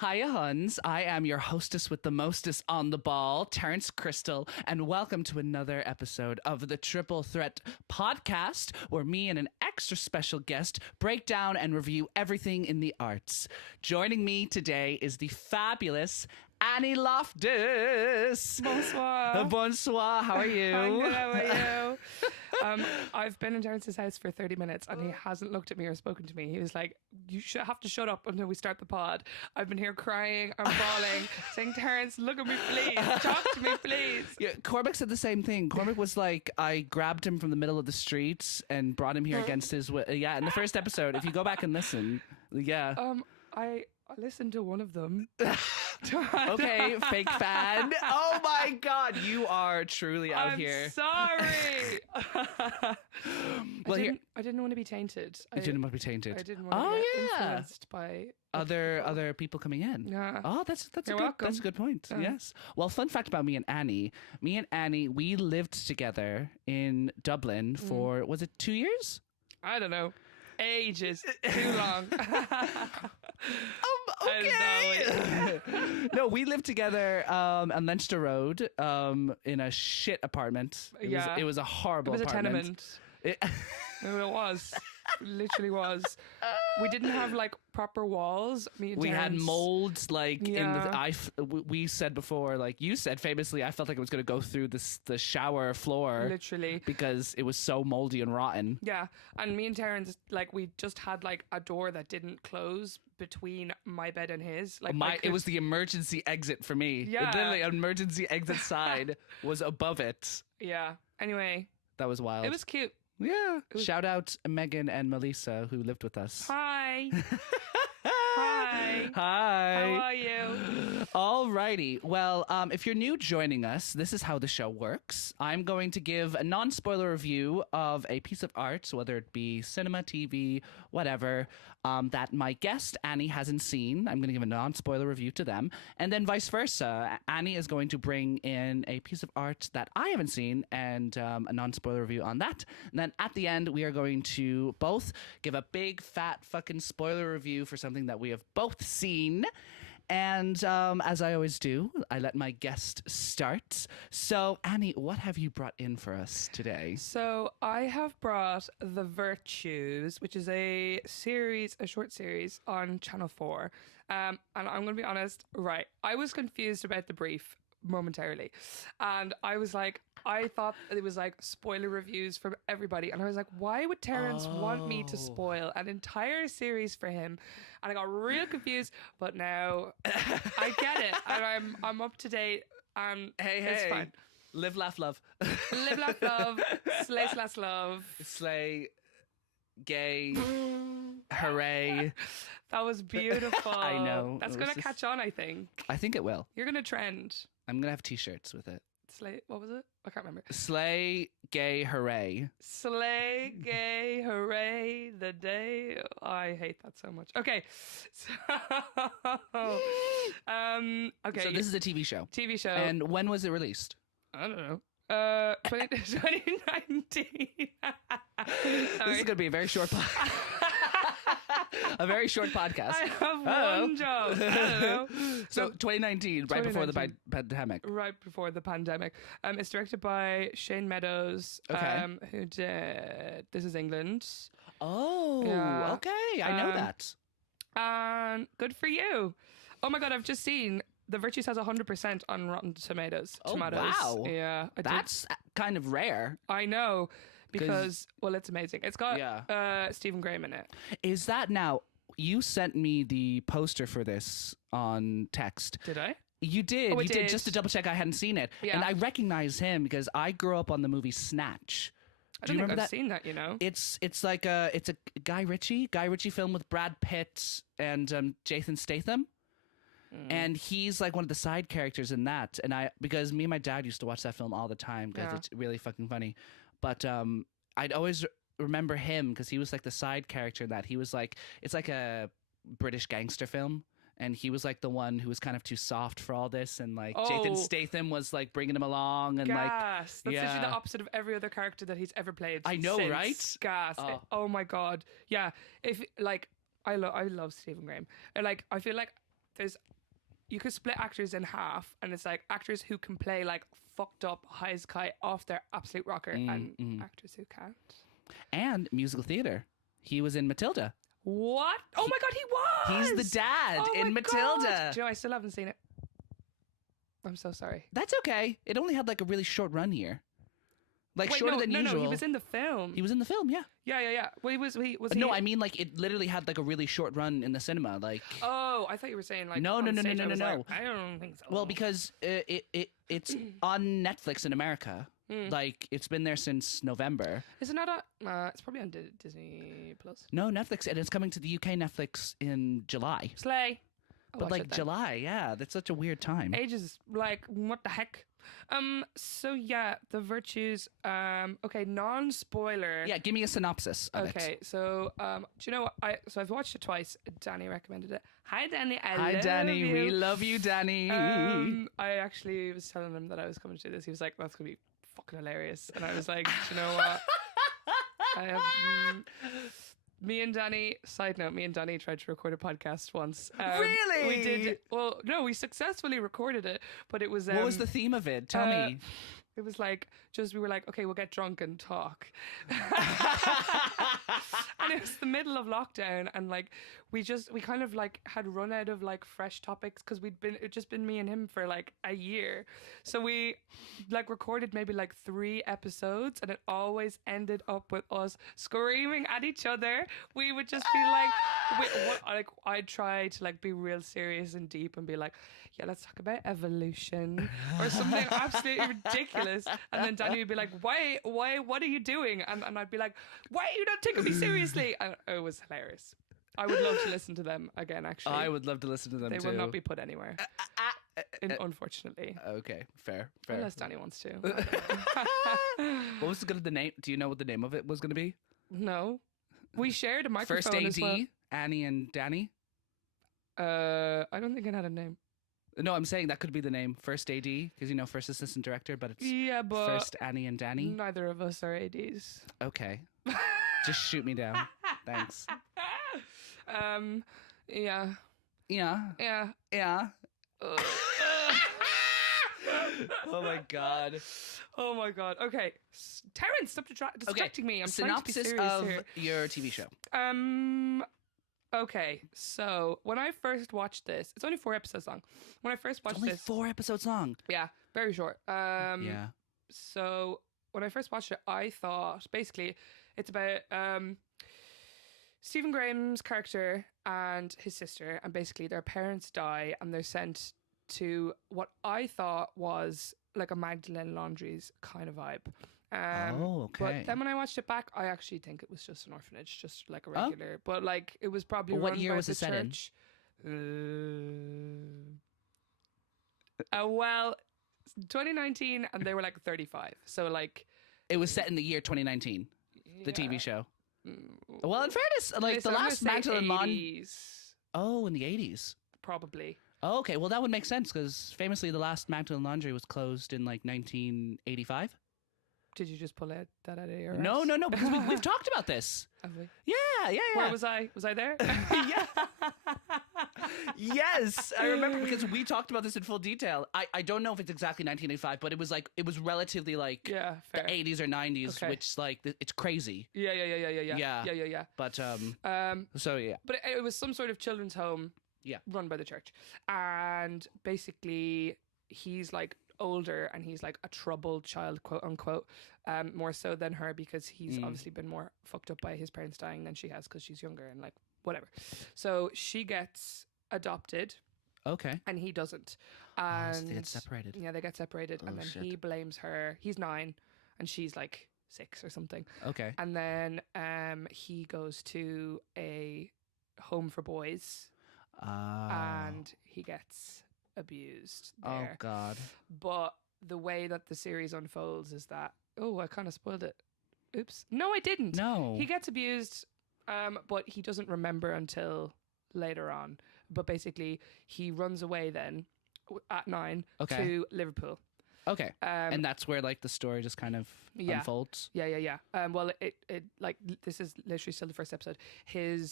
Hiya, Huns. I am your hostess with the mostest on the ball, Terence Crystal, and welcome to another episode of the Triple Threat podcast, where me and an extra special guest break down and review everything in the arts. Joining me today is the fabulous Annie Loftus. Bonsoir. Bonsoir. How are you? I'm good. How are you? I've been in Terence's house for 30 minutes and he hasn't looked at me or spoken to me. He was like, you should have to shut up until we start the pod. I've been here crying, I'm bawling, saying, Terence, look at me, please. Talk to me, please. Yeah, Cormac said the same thing. Cormac was like, I grabbed him from the middle of the streets and brought him here against his will. Yeah, in the first episode, if you go back and listen, yeah. I listened to one of them. Okay, fake fan. Oh my God, you are truly out here. I'm sorry. Well, I didn't want to be tainted. You didn't want to be tainted. I didn't want to be influenced by other people coming in. Yeah. Oh, that's welcome. a good point. Yes. Well, fun fact about me and Annie. Me and Annie, we lived together in Dublin for was it 2 years? I don't know. Ages. Too long. Okay. No, we lived together on Leinster Road in a shit apartment. It was a horrible apartment. It was a tenement. It was. Literally was. We didn't have like proper walls. We had molds like in the we said before, like you said famously, I felt like it was going to go through the shower floor, literally, because it was so moldy and rotten. Yeah, and me and Terence, like, we just had like a door that didn't close between my bed and his. Like it was the emergency exit for me. Yeah, literally, emergency exit side was above it. Yeah. Anyway, that was wild. It was cute. Yeah. Shout out Megan and Melissa who lived with us. Hi. Hi. Hi. How are you? Alrighty. Well, if you're new joining us, this is how the show works. I'm going to give a non-spoiler review of a piece of art, whether it be cinema, TV, whatever, that my guest, Annie, hasn't seen. I'm going to give a non-spoiler review to them. And then vice versa. Annie is going to bring in a piece of art that I haven't seen and a non-spoiler review on that. And then at the end, we are going to both give a big, fat, fucking spoiler review for something that we have both seen. And as I always do, I let my guest start. So, Annie, what have you brought in for us today? So, I have brought The Virtues, which is a short series on Channel 4. And I'm going to be honest, right, I was confused about the brief momentarily. And I was like, I thought it was like spoiler reviews from everybody. And I was like, why would Terence want me to spoil an entire series for him? And I got real confused, but now I get it. And I'm up to date. And it's fine. Live, laugh, love. Live, laugh, love. Slay, slash, love. Slay, gay, hooray. That was beautiful. I know. That's going to catch on, I think. I think it will. You're going to trend. I'm going to have t-shirts with it. Slay, what was it? I can't remember. Slay, gay, hooray. Slay, gay, hooray, the day. Oh, I hate that so much. Okay. So, okay. So this is a TV show. TV show. And when was it released? I don't know. 2019. This is going to be a very short podcast. A very short podcast. I have one job. I don't know. So 2019, right before the pandemic. Right before the pandemic. It's directed by Shane Meadows, who did This Is England. Oh, yeah. Okay. I know that. And good for you. Oh my God, I've just seen The Virtues has 100% on Rotten Tomatoes. Oh, wow. Yeah. That's kind of rare. I know. Because, well, it's amazing. It's got Stephen Graham in it. Is that now? You sent me the poster for this on text. Did I? You did. You did, just to double check I hadn't seen it. Yeah. And I recognize him because I grew up on the movie Snatch. Do you remember I've seen that, you know? It's like a Guy Ritchie film with Brad Pitt and Jason Statham. And he's like one of the side characters in that. And because me and my dad used to watch that film all the time because it's really fucking funny. But I'd always remember him because he was like the side character in that. He was like, it's like a British gangster film. And he was like the one who was kind of too soft for all this. And like Jason Statham was like bringing him along. And Gas. That's literally the opposite of every other character that he's ever played. I know, right? Gas. Oh my God. Yeah. If like, I love Stephen Graham. Like, I feel like you could split actors in half, and it's like actors who can play like fucked up highest kite off their absolute rocker, and actors who can't. And musical theater. He was in Matilda. What? Oh my god, he was. He's the dad in my Matilda. God. Do you know, I still haven't seen it. I'm so sorry. That's okay. It only had like a really short run here. Like Wait, shorter no, than no, usual. No, he was in the film. He was in the film, yeah. Yeah. Well, he was he? No, I mean like it literally had like a really short run in the cinema. Like Oh, I thought you were saying like No. on stage. I was No. like, I don't think so. Well, because it's on Netflix in America. Like it's been there since November. Is it not on? It's probably on Disney Plus. No, Netflix, and it's coming to the UK Netflix in July. Slay. I'll But watch like it then. July, yeah, that's such a weird time. Ages, like what the heck? So yeah, the virtues. Okay, non-spoiler. Yeah, give me a synopsis of it. Okay, so do you know what? I've watched it twice. Danny recommended it. Hi, Danny. Hi, Danny. You. We love you, Danny. I actually was telling him that I was coming to do this. He was like, "That's gonna be fucking hilarious," and I was like, "Do you know what? I have." Me and Danny, side note, me and Danny tried to record a podcast once. Really? We did. Well, no, we successfully recorded it, but it was. What was the theme of it? Tell me. It was like, we were like, okay, we'll get drunk and talk. And it was the middle of lockdown, and like, we kind of like had run out of like fresh topics because it'd just been me and him for like a year. So we like recorded maybe like 3 episodes, and it always ended up with us screaming at each other. We would just be like, I'd try to like be real serious and deep and be like, yeah, let's talk about evolution or something absolutely ridiculous. And then Danny would be like, why, what are you doing? And I'd be like, why are you not taking me seriously? And it was hilarious. I would love to listen to them again, actually. I would love to listen to them they too. will not be put anywhere. Unfortunately. Okay, fair. Unless Danny wants to. What was the name? Do you know what the name of it was going to be? No. We shared a microphone First AD, as well. Annie and Danny? I don't think it had a name. No, I'm saying that could be the name. First AD, because first assistant director, but it's but First Annie and Danny. Neither of us are ADs. Okay. Just shoot me down. Thanks. Yeah. Oh my god. Oh my god. Okay. Terence, stop distracting me. I'm Synopsis trying to be serious of here. your TV show. Okay, so when I first watched this, it's only 4 episodes long. When I first watched Only this, 4 episodes long. yeah, very short. Yeah. So when I first watched it, I thought basically it's about Stephen Graham's character and his sister, and basically their parents die and they're sent to what I thought was like a Magdalene Laundries kind of vibe. Okay. But then when I watched it back, I actually think it was just an orphanage, just like a regular. But like it was probably Well, what run year by was the it set in? church. Well, 2019, and they were like 35. So like It was set in the year 2019, the yeah. TV show. Well, in fairness, like Listen, the I'm gonna last say Magdalene Laundries. 80s, Oh, in the 80s. probably. Oh, okay, well that would make sense because famously the last Magdalene Laundry was closed in like 1985. Did you just pull that out of your No, ass? because we've talked about this. Have we? Yeah. Where was I? Was I there? Yeah. Yes, I remember because we talked about this in full detail. I don't know if it's exactly 1985, but it was relatively like Yeah, the fair. 80s or 90s, Okay. which like it's crazy. Yeah. Yeah. But so yeah. But it was some sort of children's home, Yeah. run by the church, and basically he's like older and he's like a troubled child, quote unquote, more so than her because he's obviously been more fucked up by his parents dying than she has because she's younger and like whatever. So she gets adopted Okay. and he doesn't, Oh, and so they get separated. yeah, they get separated, and then shit. he blames her. He's 9 and she's like 6 or something. Okay. And then he goes to a home for boys and he gets abused oh there. god. But the way that the series unfolds is that, I kind of spoiled it. Oops. No, I didn't. No. He gets abused, but he doesn't remember until later on. But basically, he runs away then at 9 Okay. to Liverpool. Okay. And that's where like the story just kind of unfolds. Yeah. Well, it like this is literally still the first episode.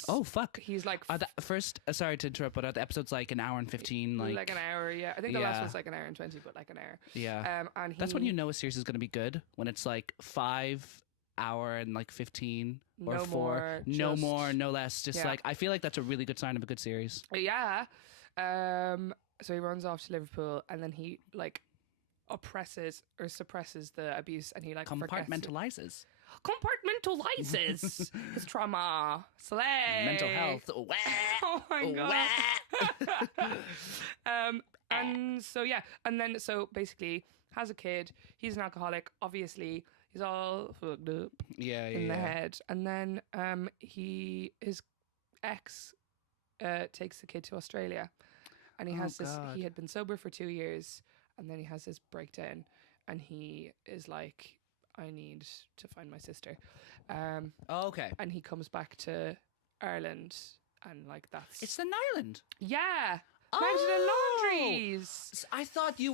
Oh fuck! He's like Are the first. Sorry to interrupt, but are the episodes like an hour and 15? Like an hour. Yeah, I think the last one's like an hour and 20, but like an hour. Yeah. And that's when you know a series is going to be good, when it's like 5 hour and like 15 or no 4, more, no more, no less. Just Yeah. like I feel like that's a really good sign of a good series. Yeah. So he runs off to Liverpool, and then he like oppresses or suppresses the abuse, and he like Compartmentalizes compartmentalizes his trauma, slay, mental health. Oh my god. And so yeah, and then so basically has a kid. He's an alcoholic. Obviously, he's all fucked up in the head. And then his ex takes the kid to Australia, and he has this. God. He had been sober for 2 years, and then he has this breakdown, and he is like, I need to find my sister. Okay. And he comes back to Ireland, and like that's It's an island. yeah. Oh! Magdalene Laundries. I thought you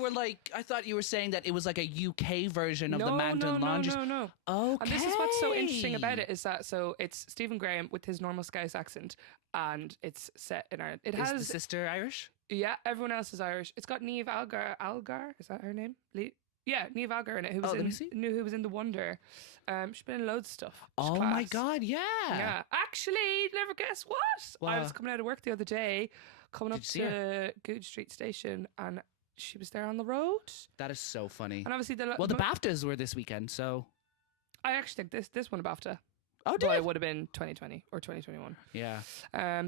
were saying that it was like a UK version of the Magdalene Laundries. No. Okay. And this is what's so interesting about it, is that so it's Stephen Graham with his normal Scouse accent, and it's set in Ireland. It Is has the sister Irish? yeah, everyone else is Irish. It's got Niamh Algar, is that her name? Yeah, Niamh Algar in it. Who was in The Wonder. She's been in loads of stuff. She's Oh class. my god, yeah. Yeah. Actually, never guess what? I was coming out of work the other day, coming up to Good Street Station, and she was there on the road. That is so funny. And obviously the BAFTAs were this weekend, so I actually think this won a BAFTA. Oh, did it? It would have been 2020 or 2021. Yeah.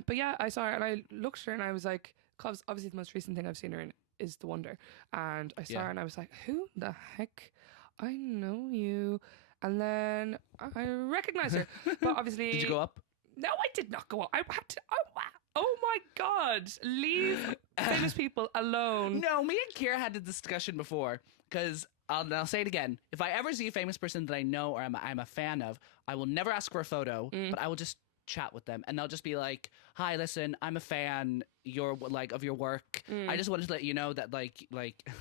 But yeah, I saw her and I looked at her and I was like, cause obviously the most recent thing I've seen her in is The Wonder, and I saw her and I was like, who the heck? I know you. And then I recognized her, but obviously, did you go up? No, I did not go up. I had to. Oh my God! Leave famous people alone. No, me and Kira had the discussion before, because I'll say it again. If I ever see a famous person that I know or I'm a fan of, I will never ask for a photo, but I will just chat with them, and they'll just be like, "Hi, listen, I'm a fan. Of your work. I just wanted to let you know that like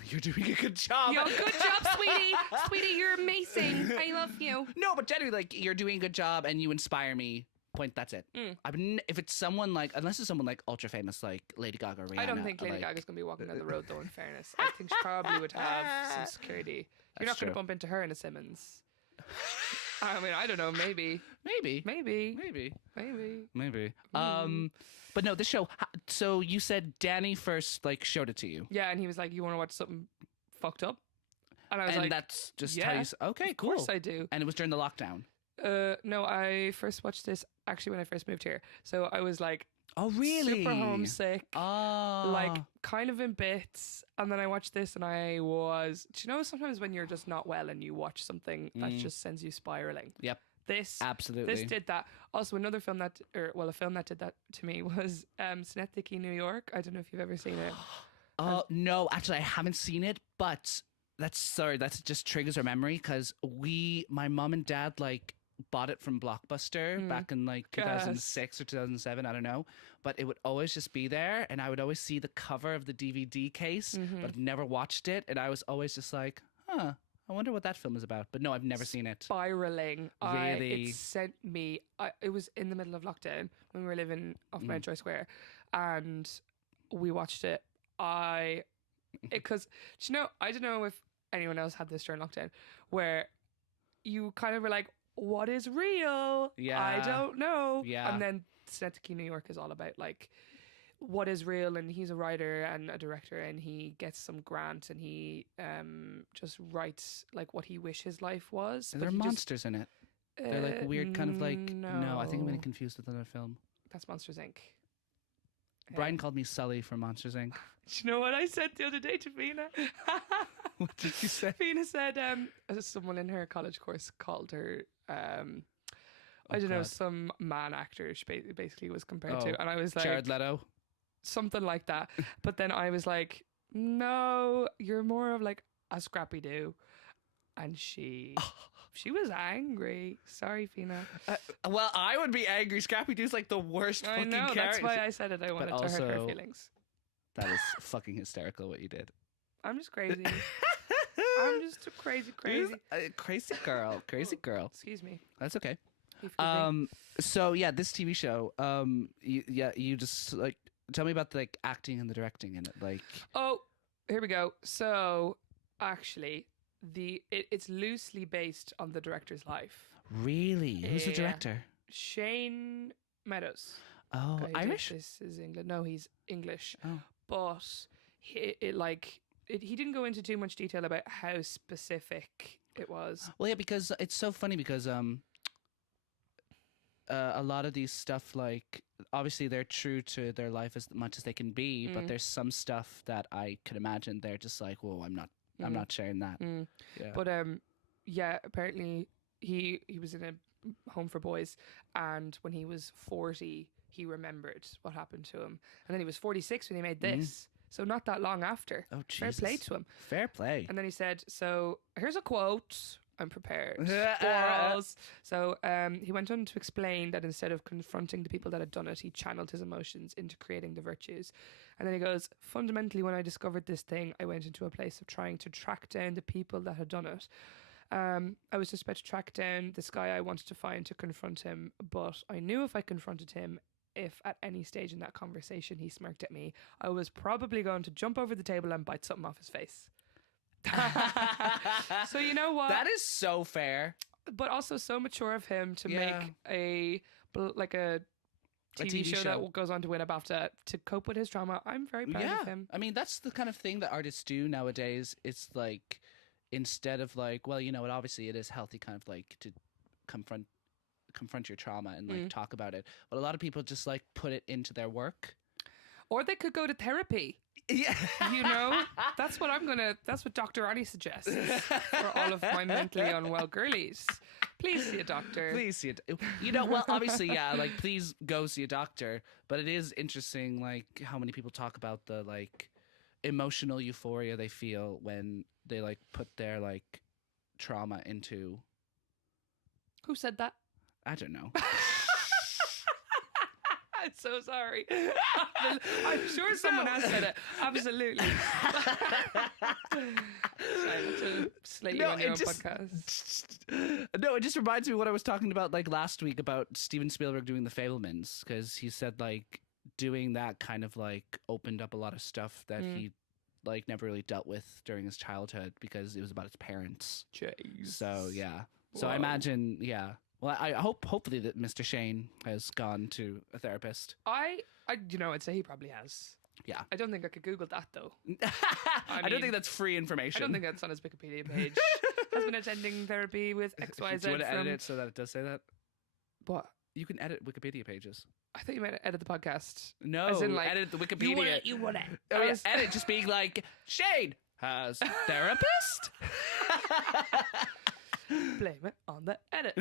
you're doing a good job. Yo, good job, sweetie. Sweetie, you're amazing. I love you. No, but generally, like, you're doing a good job and you inspire me. Point. That's it. If it's someone like, unless it's someone like ultra famous like Lady Gaga or Rihanna. I don't think Lady Gaga's gonna be walking down the road though. In fairness, I think she probably would have some security. You're not gonna bump into her in a Simmons. I mean, I don't know. Maybe. But no, this show. So you said Danny first like showed it to you. Yeah, and he was like, "You want to watch something fucked up?" And I was and like, "That's just yeah, how you." Okay, cool. Of course I do. And it was during the lockdown. No, I first watched this actually when I first moved here. So I was like, oh really? Super homesick. Oh, like kind of in bits. And then I watched this, and I was. Do you know sometimes when you're just not well and you watch something that just sends you spiraling? Yep. This absolutely. This did that. Also, another film that, a film that did that to me was Synecdoche, New York. I don't know if you've ever seen it. No, actually, I haven't seen it, but that just triggers our memory because my mom and dad like bought it from Blockbuster back in like 2006 or 2007. I don't know, but it would always just be there, and I would always see the cover of the DVD case, but I've never watched it, and I was always just like, huh. I wonder what that film is about. But no, I've never seen it. Spiraling. Really? It sent me... it was in the middle of lockdown when we were living off Mountjoy Square. And we watched it. Because, I don't know if anyone else had this during lockdown, where you kind of were like, what is real? Yeah. I don't know. Yeah. And then Synecdoche, New York is all about like, what is real, and he's a writer and a director, and he gets some grant, and he just writes like what he wish his life was. Are there monsters in it? They're like weird kind of like no, I think I'm getting confused with another film. That's Monsters Inc. Brian called me Sully from Monsters Inc. Do you know what I said the other day to Fina? What did you say? Fina said someone in her college course called her I don't know, some man actor she basically was compared to, and I was like, Jared Leto. Something like that. But then I was like, no, you're more of like a Scrappy Doo. And she was angry. Sorry, Fina. Well, I would be angry. Scrappy Doo's like the worst fucking character. That's why I said it. I wanted to hurt her feelings. That is fucking hysterical what you did. I'm just crazy. I'm just a crazy. Crazy girl. Crazy girl. Excuse me. That's okay. You forgive me. So yeah, this TV show. You just like tell me about the like acting and the directing in it. Like, Oh, here we go. So actually, it's loosely based on the director's life. really, who's the Yeah. director? Shane Meadows. Oh, Guy who did Irish. This is England. No, he's English. Oh, But he didn't go into too much detail about how specific it was. well, yeah, because it's so funny because a lot of these stuff like obviously they're true to their life as much as they can be, but there's some stuff that I could imagine they're just like, whoa, I'm not sharing that. Yeah. But yeah, apparently he was in a home for boys, and when he was 40, he remembered what happened to him, and then he was 46 when he made this. So not that long after. Oh, Fair Jesus. play to him. Fair play. And then he said, so here's a quote. I'm prepared. Squirrels. So he went on to explain that instead of confronting the people that had done it, he channeled his emotions into creating the virtues. And then he goes, fundamentally, when I discovered this thing, I went into a place of trying to track down the people that had done it. I was just about to track down this guy I wanted to find to confront him, but I knew if I confronted him, if at any stage in that conversation he smirked at me, I was probably going to jump over the table and bite something off his face. So you know what? That is so fair. But also so mature of him to Yeah. make a TV show that goes on to win a BAFTA to cope with his trauma. I'm very proud of him. I mean, that's the kind of thing that artists do nowadays. It's like, instead of like, well, you know, obviously it is healthy kind of like to confront your trauma and like talk about it. But a lot of people just like put it into their work. Or they could go to therapy. Yeah. You know, that's what Dr. Annie suggests for all of my mentally unwell girlies. Please see a doctor. Please see it. You know, well, obviously, yeah, like, please go see a doctor. But it is interesting, like, how many people talk about the, like, emotional euphoria they feel when they, like, put their, like, trauma into... Who said that? I don't know. I'm so sorry. I'm sure someone else said it. Absolutely. Sorry, not to slate you on your own podcast. No, it just reminds me of what I was talking about like last week about Steven Spielberg doing The Fabelmans, because he said like doing that kind of like opened up a lot of stuff that he like never really dealt with during his childhood because it was about his parents. Jeez. So yeah. So Whoa. I imagine, yeah. Well, I hopefully that Mr. Shane has gone to a therapist. I'd say he probably has. Yeah. I don't think I could Google that though. I mean, don't think that's free information. I don't think that's on his Wikipedia page. Has been attending therapy with XYZ. Do you want to edit it so that it does say that? What? You can edit Wikipedia pages. I thought you meant edit the podcast. No, As in, like, edit the Wikipedia. You want it. Oh, yeah, edit just being like, Shane has therapist? Blame it on the edit.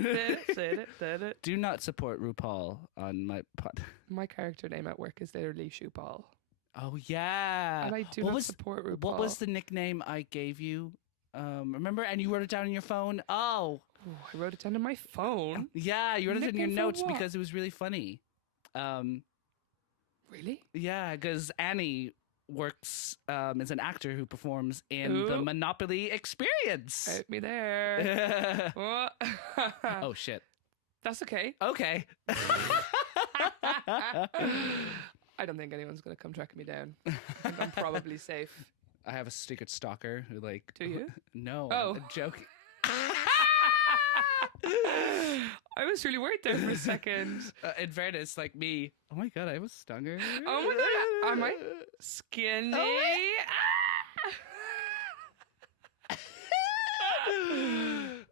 Do not support RuPaul on my pod. My character name at work is literally Shoepaul. Oh, yeah. And I do not support RuPaul. What was the nickname I gave you? Remember? And you wrote it down on your phone? Oh. Ooh, I wrote it down on my phone. Yeah, you wrote it in your Nickname for notes what? because it was really funny. Really? Yeah, because Annie works as an actor who performs in the Monopoly Experience. Out me there. What? Oh, shit. That's okay. Okay. I don't think anyone's going to come tracking me down. I think I'm probably safe. I have a secret stalker who like... Do you? No, Oh. I'm joking. I was really worried there for a second. In fairness, like me. Oh my god, I was stung her. Oh my god, am I skinny?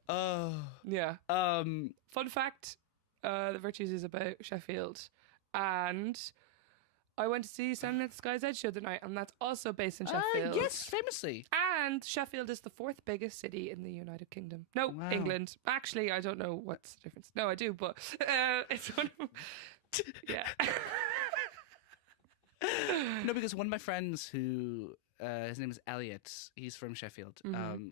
Oh. Yeah. Fun fact: The Virtues is about Sheffield, and I went to see Standing at the Sky's Edge the other night, and that's also based in Sheffield. Yes, famously. And Sheffield is the fourth biggest city in the United Kingdom. No, Wow. England. Actually, I don't know what's the difference. No, I do, but it's one of... Yeah. No, because one of my friends who, his name is Elliot, he's from Sheffield.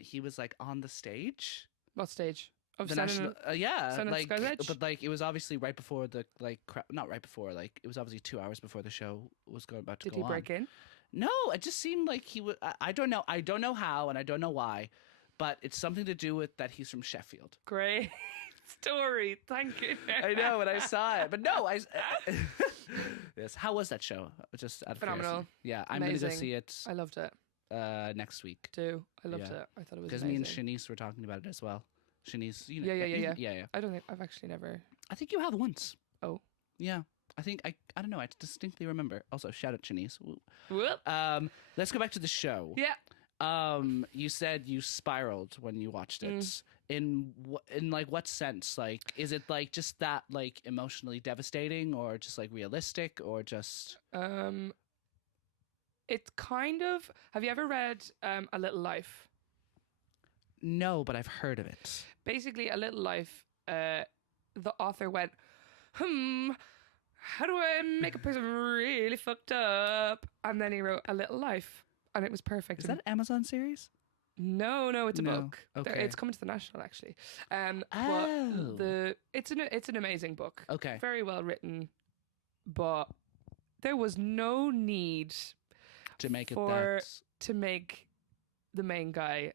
He was like on the stage. What stage? Of The Standing national, yeah, Standing at the like, Sky's Edge? but like it was obviously right before the like, not right before, like it was obviously 2 hours before the show was about to Did go he on. break in? No, it just seemed like he would. I don't know how, and I don't know why, but it's something to do with that he's from Sheffield. Great story. Thank you. I know when I saw it, but no, yes. How was that show? Just out of Phenomenal. curiosity. Yeah, I'm going to go Amazing. see it I loved it. next week. Too. I loved Yeah. it. I thought it was Because amazing. me and Shanice were talking about it as well. Shanice, you know, Yeah. I don't think I've actually never. I think you have once. Oh. Yeah. I think I don't know. I distinctly remember. Also, shout out Shanice. Woo. Whoop. Let's go back to the show. Yeah. You said you spiraled when you watched it. In like what sense? Like, is it like just that like emotionally devastating, or just like realistic, or just? It's kind of. Have you ever read A Little Life? No, but I've heard of it. Basically, A Little Life. The author went, how do I make a person really fucked up? And then he wrote A Little Life, and it was perfect. Is that an Amazon series? No, it's a book. Okay. It's coming to the National actually. Oh. But it's an amazing book. Okay. Very well written, but there was no need To make to make the main guy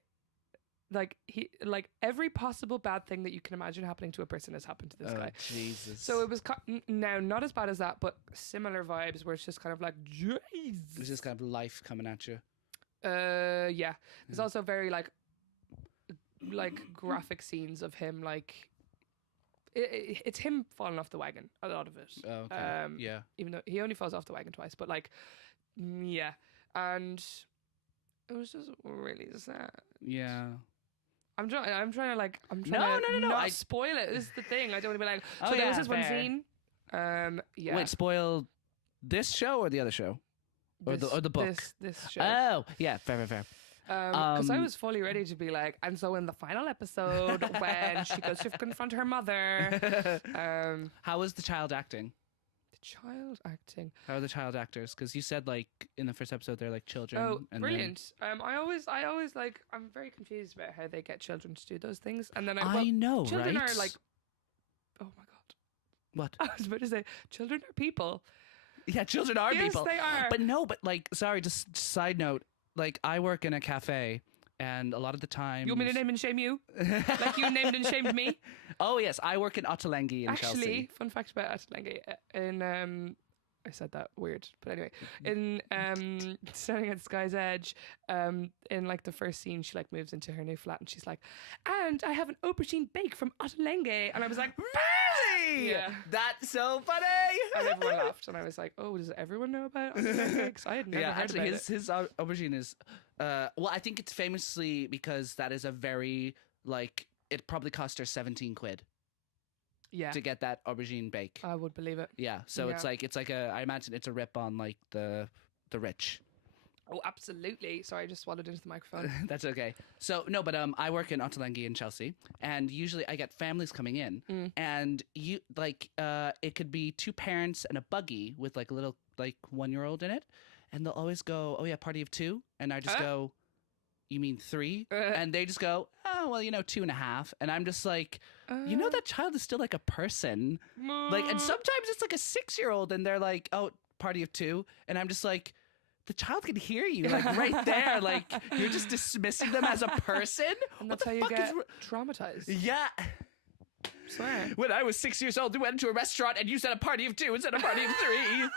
like every possible bad thing that you can imagine happening to a person has happened to this guy. Jesus. So it was now not as bad as that, but similar vibes where it's just kind of like, Jesus. It's just kind of life coming at you. Yeah. There's also very like graphic scenes of him like it's him falling off the wagon, a lot of it. Oh, okay. Yeah. Even though he only falls off the wagon twice, but like, yeah, and it was just really sad. Yeah. I'm trying to No. not spoil it. This is the thing. I don't want to be like, Oh, so there yeah, was this one fair. scene. Yeah. Wait, spoil this show or the other show? Or the book? This show. Oh, yeah, fair. Because I was fully ready to be like, and so in the final episode, when she goes to confront her mother, How was the child acting? the child acting. How are the child actors? Because you said like in the first episode they're like children. Oh, and brilliant! I always like. I'm very confused about how they get children to do those things, and then I know, children right? are like, oh my god! What? I was about to say, children are people. Yeah, children are Yes, people. they are. But no, but like, sorry, just side note. Like, I work in a cafe, and a lot of the time. You want me to name and shame you? Like you named and shamed me? Oh yes, I work in Ottolenghi in Actually, Chelsea. fun fact about Ottolenghi. In I said that weird, but anyway, in Standing at Sky's Edge, in like the first scene, she like moves into her new flat, and she's like, "And I have an aubergine bake from Ottolenghi," and I was like, Really? Yeah. That's so funny. and everyone laughed, and I was like, "Oh, does everyone know about Ottolenghi?" Because I had never heard actually, about it. his aubergine is. Well, I think it's famously because that is a very like. It probably cost her 17 quid Yeah, to get that aubergine bake. I would believe it. Yeah, so Yeah. it's like a. I imagine it's a rip on like the rich. Oh, absolutely. Sorry, I just swallowed into the microphone. That's okay. So no, but I work in Ottolenghi in Chelsea, and usually I get families coming in, and you like it could be two parents and a buggy with like a little like 1-year-old in it, and they'll always go, "Oh yeah, party of 2," and I just go, "You mean 3?" And they just go, "Oh well, 2.5," and I'm just like, that child is still like a person, like, and sometimes it's like a 6-year-old, and they're like, "Oh, party of 2," and I'm just like. The child can hear you, like right there. Like you're just dismissing them as a person. And What that's the how you fuck get is? traumatized. Yeah. Swear. When I was 6 years old, we went to a restaurant and you said a party of 2 instead of a party of 3.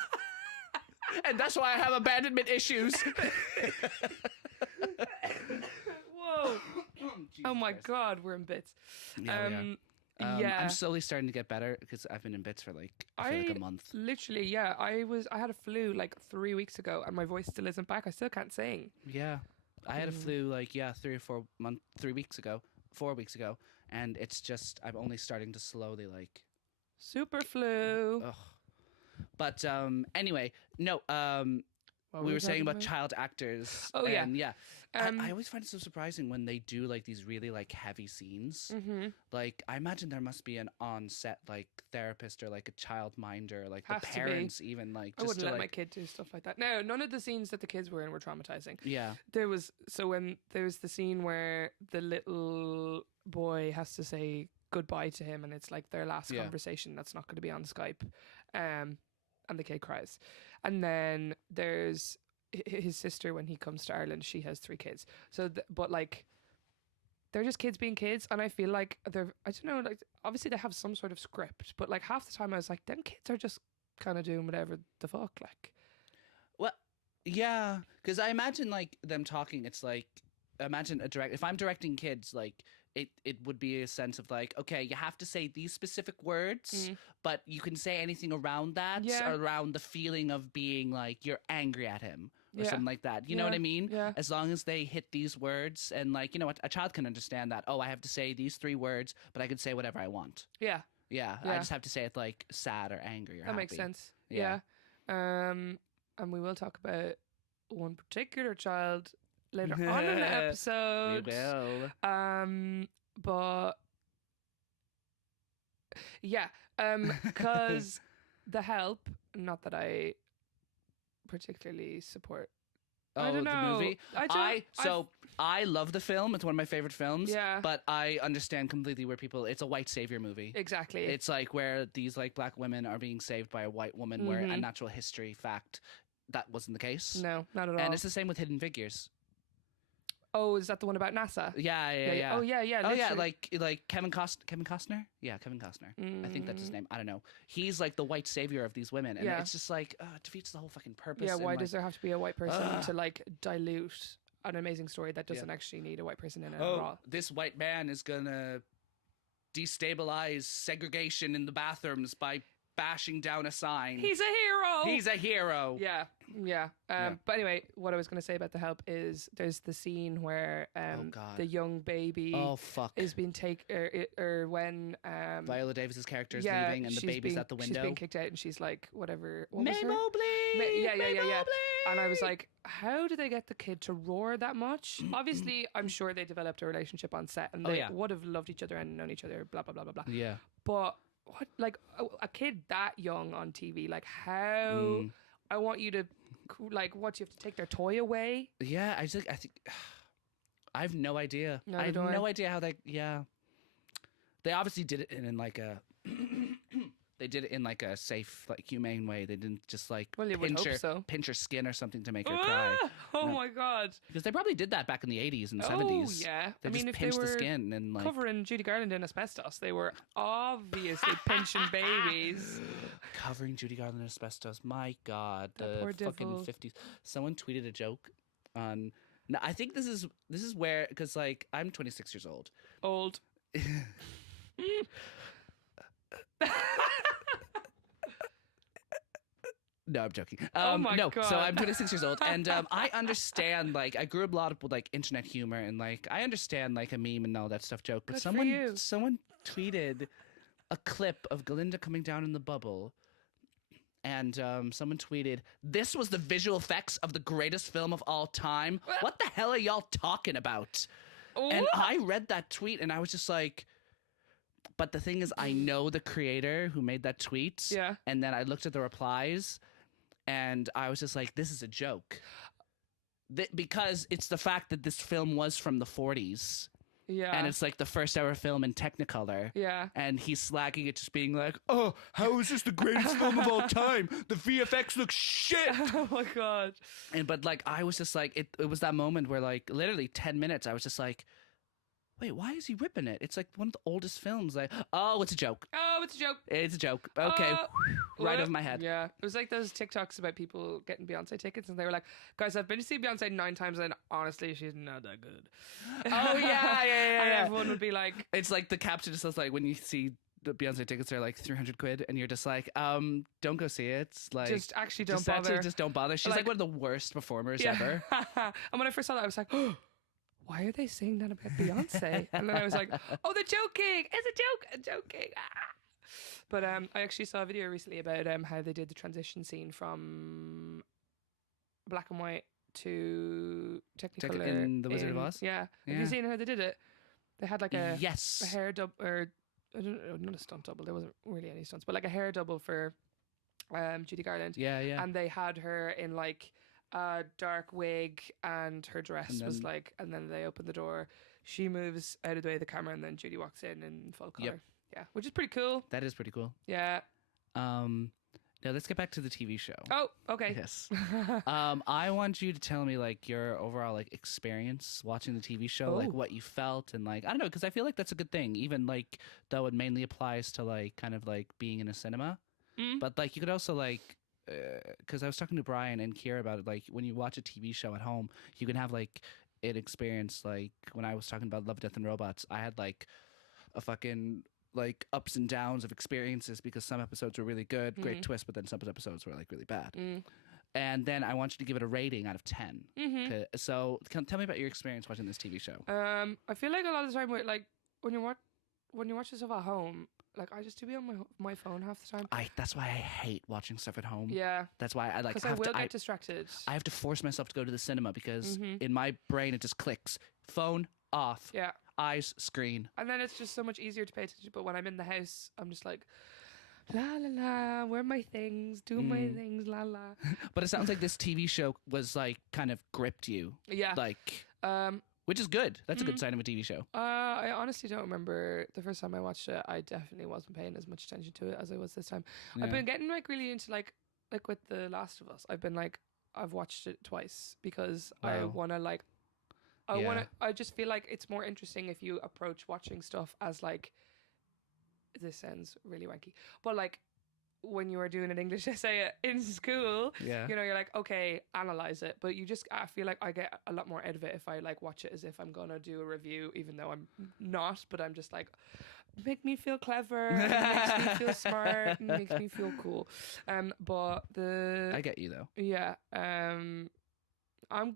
And that's why I have abandonment issues. Whoa. Oh my Christ. God, we're in bits. Yeah, we are. Yeah. I'm slowly starting to get better because I've been in bits for like I feel like a month. Literally, yeah. I had a flu like 3 weeks ago, and my voice still isn't back. I still can't sing. Yeah, I had a flu like 3 weeks ago, 4 weeks ago, and it's just I'm only starting to slowly like. Super flu. Ugh. But anyway, no. What We were saying talking about child actors. Oh, yeah. And yeah. Um, I always find it so surprising when they do like these really like heavy scenes. Mm-hmm. Like I imagine there must be an on-set like therapist or like a child minder, like Has the to be. parents even like I just wouldn't to let like my kid do stuff like that. No, none of the scenes that the kids were in were traumatizing. yeah. There was the scene where the little boy has to say goodbye to him, and it's like their last Yeah. conversation that's not going to be on Skype, and the kid cries. And then there's his sister when he comes to Ireland. She has 3 kids. So, but like they're just kids being kids, and I feel like they're, I don't know, like obviously they have some sort of script, but like half the time I was like, them kids are just kind of doing whatever the fuck, like. Well, yeah, because I imagine like them talking. It's like imagine a direct. If I'm directing kids, like it would be a sense of like, okay, you have to say these specific words, but you can say anything around that, around the feeling of being like you're angry at him or something like that. You know what I mean? Yeah. As long as they hit these words and like, you know what, a child can understand that. Oh, I have to say these 3 words, but I can say whatever I want. Yeah. Yeah. I just have to say it like sad or angry or that happy. makes sense. Yeah. And we will talk about one particular child later on in the episode. We will. But yeah, because The Help, not that I particularly support. I don't know. The movie. I love the film. It's one of my favorite films. Yeah. But I understand completely where people. It's a white savior movie. Exactly. It's like where these like black women are being saved by a white woman, where a natural history fact that wasn't the case. No, not at all. And it's the same with Hidden Figures. Oh, is that the one about NASA? Yeah. Oh yeah. Oh yeah, literally. like Kevin Costner. Yeah, Kevin Costner. I think that's his name. I don't know. He's like the white savior of these women, and it's just like it defeats the whole fucking purpose. Yeah, why and, does there have to be a white person to like dilute an amazing story that doesn't Yeah. actually need a white person in it at all? This white man is gonna destabilize segregation in the bathrooms by bashing down a sign. He's a hero. He's a hero. Yeah. But anyway, what I was going to say about The Help is there's the scene where God. the young baby is being taken, or when Viola Davis's character is leaving and the baby's at the window. She's being kicked out and she's like, whatever. What May was her? Mobley. Yeah. And I was like, how do they get the kid to roar that much? Obviously, I'm sure they developed a relationship on set and they would have loved each other and known each other, blah, blah, blah, blah, blah. Yeah. But what, like a kid that young on TV, like how I want you to, like, what, you have to take their toy away? Yeah, I think I have no idea. No, I have no idea how they. Yeah, they obviously did it in like a. They did it in like a safe, like humane way. They didn't just like pinch her skin or something to make her cry. Oh my god! Because they probably did that back in the 80s and 70s. Oh yeah, they just pinched the skin and like covering Judy Garland in asbestos. They were obviously pinching babies. Covering Judy Garland in asbestos. My god, That poor the fucking devil. 50s. Someone tweeted a joke on. No, I think this is where, because like I'm 26 years old. Old. No, I'm joking. Oh my no, God. So I'm 26 years old, and I understand, like, I grew up a lot with like internet humor, and like I understand like a meme and all that stuff joke. But Good for you. someone tweeted a clip of Galinda coming down in the bubble, and someone tweeted, "This was the visual effects of the greatest film of all time. What the hell are y'all talking about?" And I read that tweet, and I was just like. But the thing is, I know the creator who made that tweet. Yeah. And then I looked at the replies, and I was just like, this is a joke. Because it's the fact that this film was from the 40s. Yeah. And it's like the first ever film in Technicolor. Yeah. And he's slagging it, just being like, oh, how is this the greatest film of all time? The VFX looks shit. Oh my god. But like, I was just like, it was that moment where like, literally 10 minutes, I was just like, wait, why is he ripping it? It's like one of the oldest films. Like, oh, it's a joke. Oh, it's a joke. It's a joke. Okay. Right over my head. Yeah. It was like those TikToks about people getting Beyonce tickets, and they were like, guys, I've been to see Beyonce 9 times, and honestly, she's not that good. Oh, yeah. And everyone would be like... It's like the caption just says, like, when you see the Beyonce tickets are like 300 quid, and you're just like, don't go see it. Like, just actually don't bother. Just don't bother. She's like one of the worst performers ever. And when I first saw that, I was like, oh, why are they saying that about Beyonce? And then I was like, oh, they're joking. It's a joke. I'm joking. Ah. But I actually saw a video recently about how they did the transition scene from black and white to Technicolor in The Wizard of Oz? Yeah. Have you seen how they did it? They had like a hair double, or I don't know, not a stunt double. There wasn't really any stunts, but like a hair double for Judy Garland. Yeah. And they had her in like a dark wig, and her dress was like, and then they open the door, she moves out of the way of the camera, and then Judy walks in full color. Yeah, which is pretty cool. That is pretty cool. Yeah. No, Now let's get back to the TV show. Oh, okay. Yes. I want you to tell me like your overall like experience watching the TV show, like what you felt, and like I don't know, because I feel like that's a good thing, even like though it mainly applies to like kind of like being in a cinema, but like you could also like. Because I was talking to Brian and Kira about it, like when you watch a TV show at home, you can have like an experience. Like when I was talking about Love, Death, and Robots, I had like a fucking like ups and downs of experiences because some episodes were really good, great twist, but then some episodes were like really bad. And then I want you to give it a rating out of 10. So tell me about your experience watching this TV show. I feel like a lot of the time, like when you watch yourself at home, like I just do be on my phone half the time. That's why I hate watching stuff at home. Yeah, that's why I like. Because I will get distracted. I have to force myself to go to the cinema because in my brain it just clicks. Phone off. Yeah. Eyes screen. And then it's just so much easier to pay attention. But when I'm in the house, I'm just like, la la la, where are my things? Do my things, la la. But it sounds like this TV show was like kind of gripped you. Yeah. Like. Which is good. That's a good sign of a TV show. I honestly don't remember the first time I watched it. I definitely wasn't paying as much attention to it as I was this time. Yeah. I've been getting like really into like with The Last of Us. I've watched it twice because I want to like, I just feel like it's more interesting if you approach watching stuff as like, this sounds really wanky, but like, when you were doing an English essay in school, you know, you're like, okay, analyze it. But I feel like I get a lot more out of it if I like watch it as if I'm going to do a review, even though I'm not, but I'm just like, make me feel clever, makes me feel smart, makes me feel cool. But I get you though. Yeah. I'm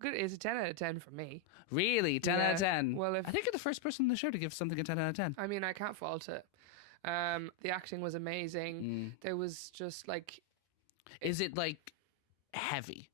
good. It's a 10 out of 10 for me. Really? 10 out of 10? Well, I think you're the first person in the show to give something a 10 out of 10. I mean, I can't fault it. The acting was amazing. There was just like, is it like heavy?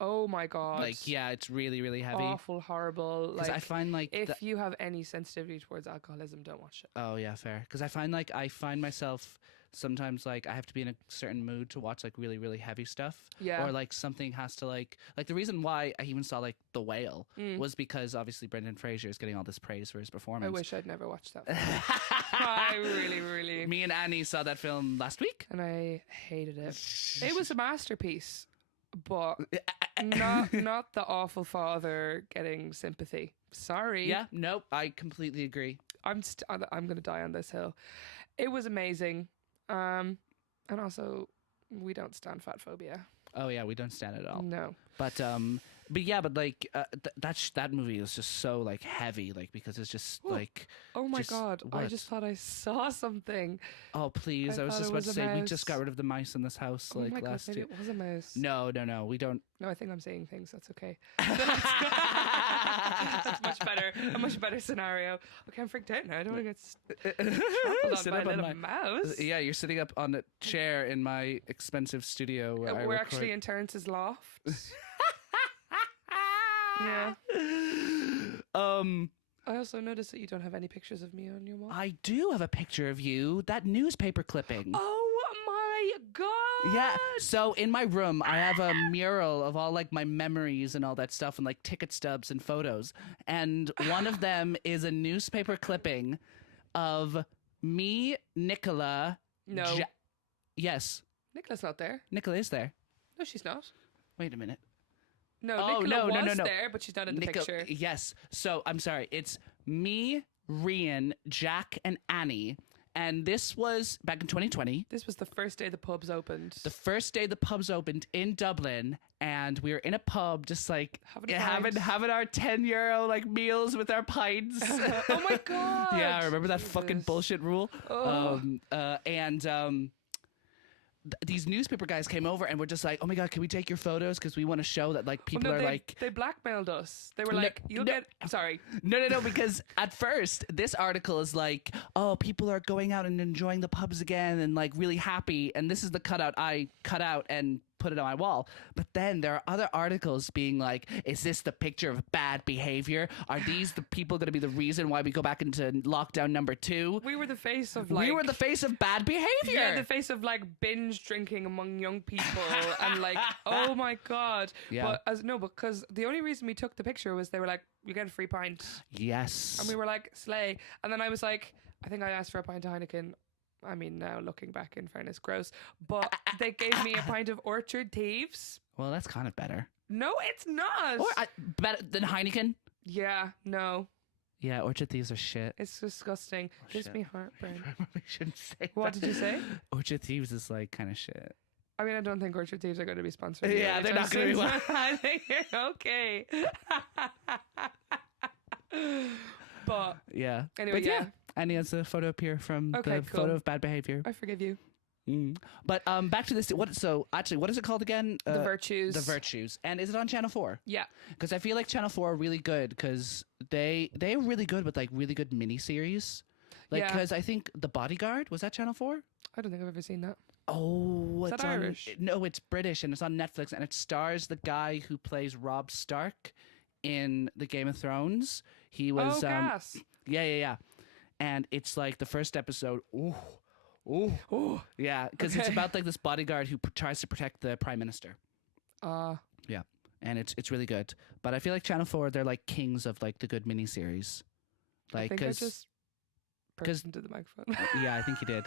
Oh my god! Like yeah, it's really really heavy. Awful, horrible. Like I find like if you have any sensitivity towards alcoholism, don't watch it. Oh yeah, fair. Because I find myself sometimes like I have to be in a certain mood to watch like really really heavy stuff. Yeah. Or like something has to like the reason why I even saw like The Whale was because obviously Brendan Fraser is getting all this praise for his performance. I wish I'd never watched that film. I really. Me and Annie saw that film last week, and I hated it. It was a masterpiece, but not the awful father getting sympathy. Sorry. Yeah. Nope. I completely agree. I'm gonna die on this hill. It was amazing. And also, we don't stand fat phobia. Oh yeah, we don't stand it at all. No. But like that movie is just so like heavy, like because it's just like. Oh my god! What? I just thought I saw something. Oh please! I was just about to say we just got rid of the mice in this house. Oh like my last god! Maybe it was a mouse. No, we don't. No, I think I'm saying things. That's okay. That's much better. A much better scenario. Okay, I'm freaked out now. I don't want to get trampled on by a little mouse. Yeah, you're sitting up on a chair in my expensive studio. Where we're actually in Terence's loft. Yeah. I also noticed that you don't have any pictures of me on your wall. I do have a picture of you. That newspaper clipping. Oh my god. Yeah. So in my room, I have a mural of all like my memories and all that stuff and like ticket stubs and photos. And one of them is a newspaper clipping of me, Nicola. No. Yes. Nicola's not there. Nicola is there. No, she's not. Wait a minute. No, Nicola was there, but she's not in the picture. Yes. So, I'm sorry. It's me, Rian, Jack, and Annie. And this was back in 2020. This was the first day the pubs opened. The first day the pubs opened in Dublin. And we were in a pub just like having our €10 like meals with our pints. Oh my God. Yeah, remember that fucking bullshit rule? Oh. These newspaper guys came over and were just like, oh my god, can we take your photos? Because we want to show that like people they blackmailed us. They were like, sorry. No, because at first this article is like, oh, people are going out and enjoying the pubs again and like really happy. And this is the cutout I cut out and put it on my wall. But then there are other articles being like, is this the picture of bad behavior? Are these the people going to be the reason why we go back into lockdown number 2? We were the face of bad behavior. Yeah, the face of like binge drinking among young people and like, oh my god. Yeah. Because the only reason we took the picture was they were like, you get a free pint. Yes. And we were like, slay. And then I was like, I think I asked for a pint of Heineken. I mean, now looking back, in fairness, gross. But they gave me a pint of Orchard Thieves. Well, that's kind of better. No, it's not. Or better than Heineken. Yeah, no. Yeah, Orchard Thieves are shit. It's disgusting. Gives shit. me heartburn. Probably shouldn't say What that. did you say? Orchard Thieves is like kind of shit. I mean, I don't think Orchard Thieves are going to be sponsored. Yeah, they're not going to be one. I think you're okay. But Yeah. anyway, But yeah. Annie has a photo up here from Okay, the cool. photo of bad behavior. I forgive you. But back to this. What is it called again? The Virtues. The Virtues. And is it on Channel 4? Yeah. Because I feel like Channel 4 are really good because they're really good with like really good miniseries. Like, Yeah. because I think The Bodyguard, was that Channel 4? I don't think I've ever seen that. Oh, Is it's that on, Irish? No, it's British and it's on Netflix and it stars the guy who plays Robb Stark in the Game of Thrones. He was gas. yeah. And it's like the first episode. Oh, yeah, because it's Okay. about like this bodyguard who tries to protect the prime minister. Yeah, and it's really good. But I feel like Channel 4, they're like kings of like the good miniseries. I Like, think I because just burst into the microphone. yeah, I think you did.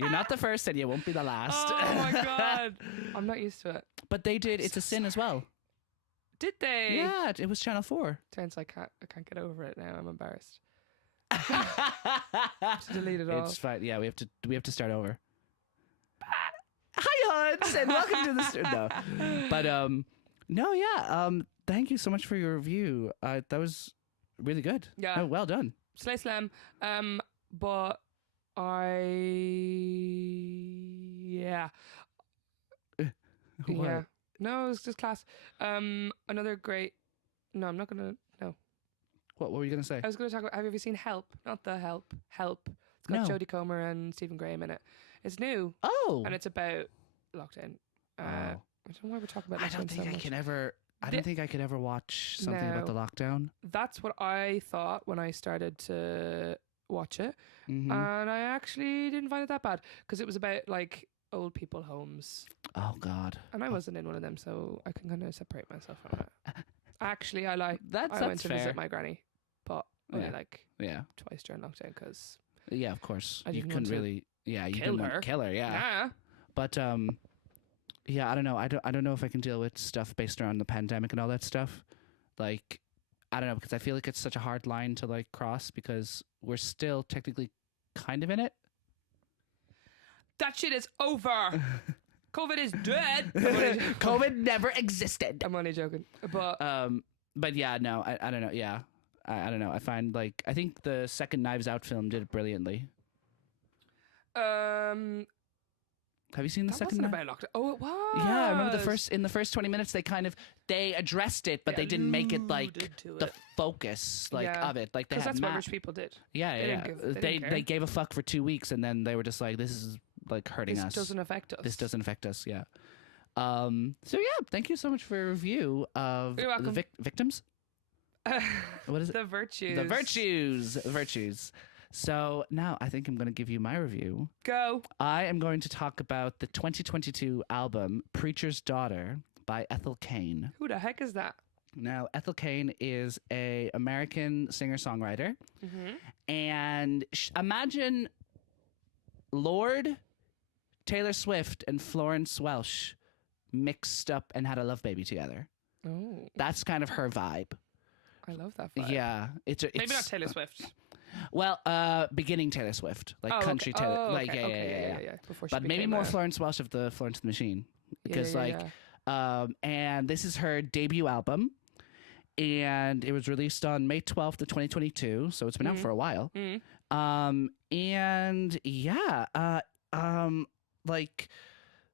You're not the first, and you won't be the last. Oh my god. I'm not used to it. But they did. It's so a Sin as well. Did they? Yeah, it was Channel 4. Terence, I can't get over it now. I'm embarrassed. To delete it all. It's fine. Yeah, we have to start over. Hi, Hans, and welcome to the no. But no, yeah. Thank you so much for your review. That was really good. Yeah. No, well done. Slay Slam. But yeah. What? Yeah. No, it was just class. Another great. No, I'm not gonna. No, What were you gonna say? I was gonna talk about. Have you ever seen Help? Not The Help. Help. It's got No. Jodie Comer and Stephen Graham in it. It's new Oh. and it's about lockdown. I don't know why we're talking about I lockdown don't so think I much. can ever. I The- don't think I could ever watch something about the lockdown. That's what I thought when I started to watch it, Mhm. and I actually didn't find it that bad because it was about like old people homes, Oh God. and I wasn't in one of them, so I can kind of separate myself from it. Actually, I went That's to fair. visit my granny, but only Yeah. like Yeah. twice during lockdown because Yeah. Of course. I You didn't couldn't want to really. Yeah. You kill didn't want her. to kill her. Yeah. nah. But yeah, I don't know. I don't know if I can deal with stuff based around the pandemic and all that stuff. Like, I don't know, because I feel like it's such a hard line to like cross because we're still technically kind of in it. That shit is over. COVID is dead. COVID never existed. I'm only joking, but But yeah, no, I don't know. Yeah, I don't know. I find like I think the second Knives Out film did it brilliantly. Have you seen the that second? wasn't about lockdown. Oh, it was. Yeah, I remember in the first 20 minutes they addressed it, but they didn't make it like alluded to the it. focus Yeah. of it. Like they Because had that's what Matt. rich people did. Yeah, They yeah. didn't yeah. give- they didn't care. They gave a fuck for 2 weeks, and then they were just like, "This is like hurting This us. doesn't affect us. This doesn't affect us." Yeah. So yeah, thank you so much for your review of You're welcome. the victims. What is it? The virtues. The virtues. So now I think I'm going to give you my review. Go. I am going to talk about the 2022 album Preacher's Daughter by Ethel Cain. Who the heck is that? Now, Ethel Cain is a American singer-songwriter. Mm-hmm. And imagine Lorde, Taylor Swift, and Florence Welch mixed up and had a love baby together. Oh, That's kind of her vibe. I love that vibe. Yeah. It's Maybe not Taylor Swift. Well, beginning Taylor Swift, like Oh, country okay. Taylor, Oh, like okay. yeah. Before she But maybe became more a- Florence Welch of the Florence and the Machine, because yeah. and this is her debut album, and it was released on May 12th of 2022, so it's been out for a while. Mm. And yeah, like,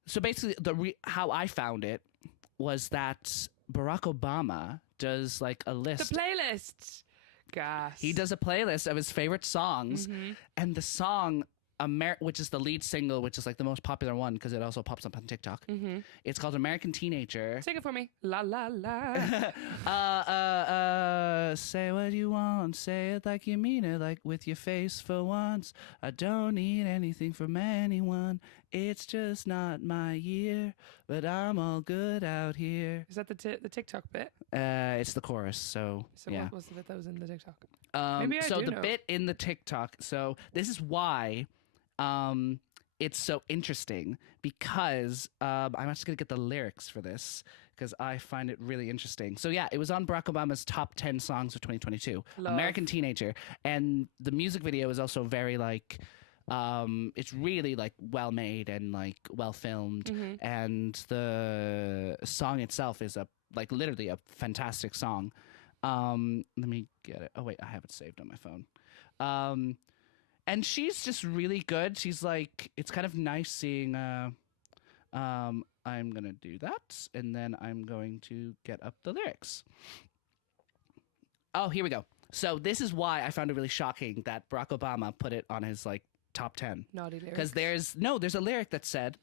so basically how I found it was that Barack Obama does like a The list. playlist. Gas. He does a playlist of his favorite songs, and the song which is the lead single, which is like the most popular one because it also pops up on TikTok. It's called American Teenager. Sing it for me. La la la. Say what you want, say it like you mean it, like with your face for once. I don't need anything from anyone. It's just not my year, but I'm all good out here. Is that the TikTok bit? It's the chorus, so yeah. What was the bit that was in the TikTok? So Maybe I do the know. bit in the TikTok. So this is why it's so interesting because I'm actually going to get the lyrics for this because I find it really interesting. So yeah, it was on Barack Obama's top 10 songs of 2022, Love. American Teenager. And the music video is also very like, it's really like well made and like well filmed. And the song itself is like literally a fantastic song. Let me get it. Oh wait, I have it saved on my phone. And she's just really good. She's like, it's kind of nice seeing. I'm gonna do that, and then I'm going to get up the lyrics. Oh, here we go. So this is why I found it really shocking that Barack Obama put it on his like top 10. Naughty lyrics. Because there's a lyric that said,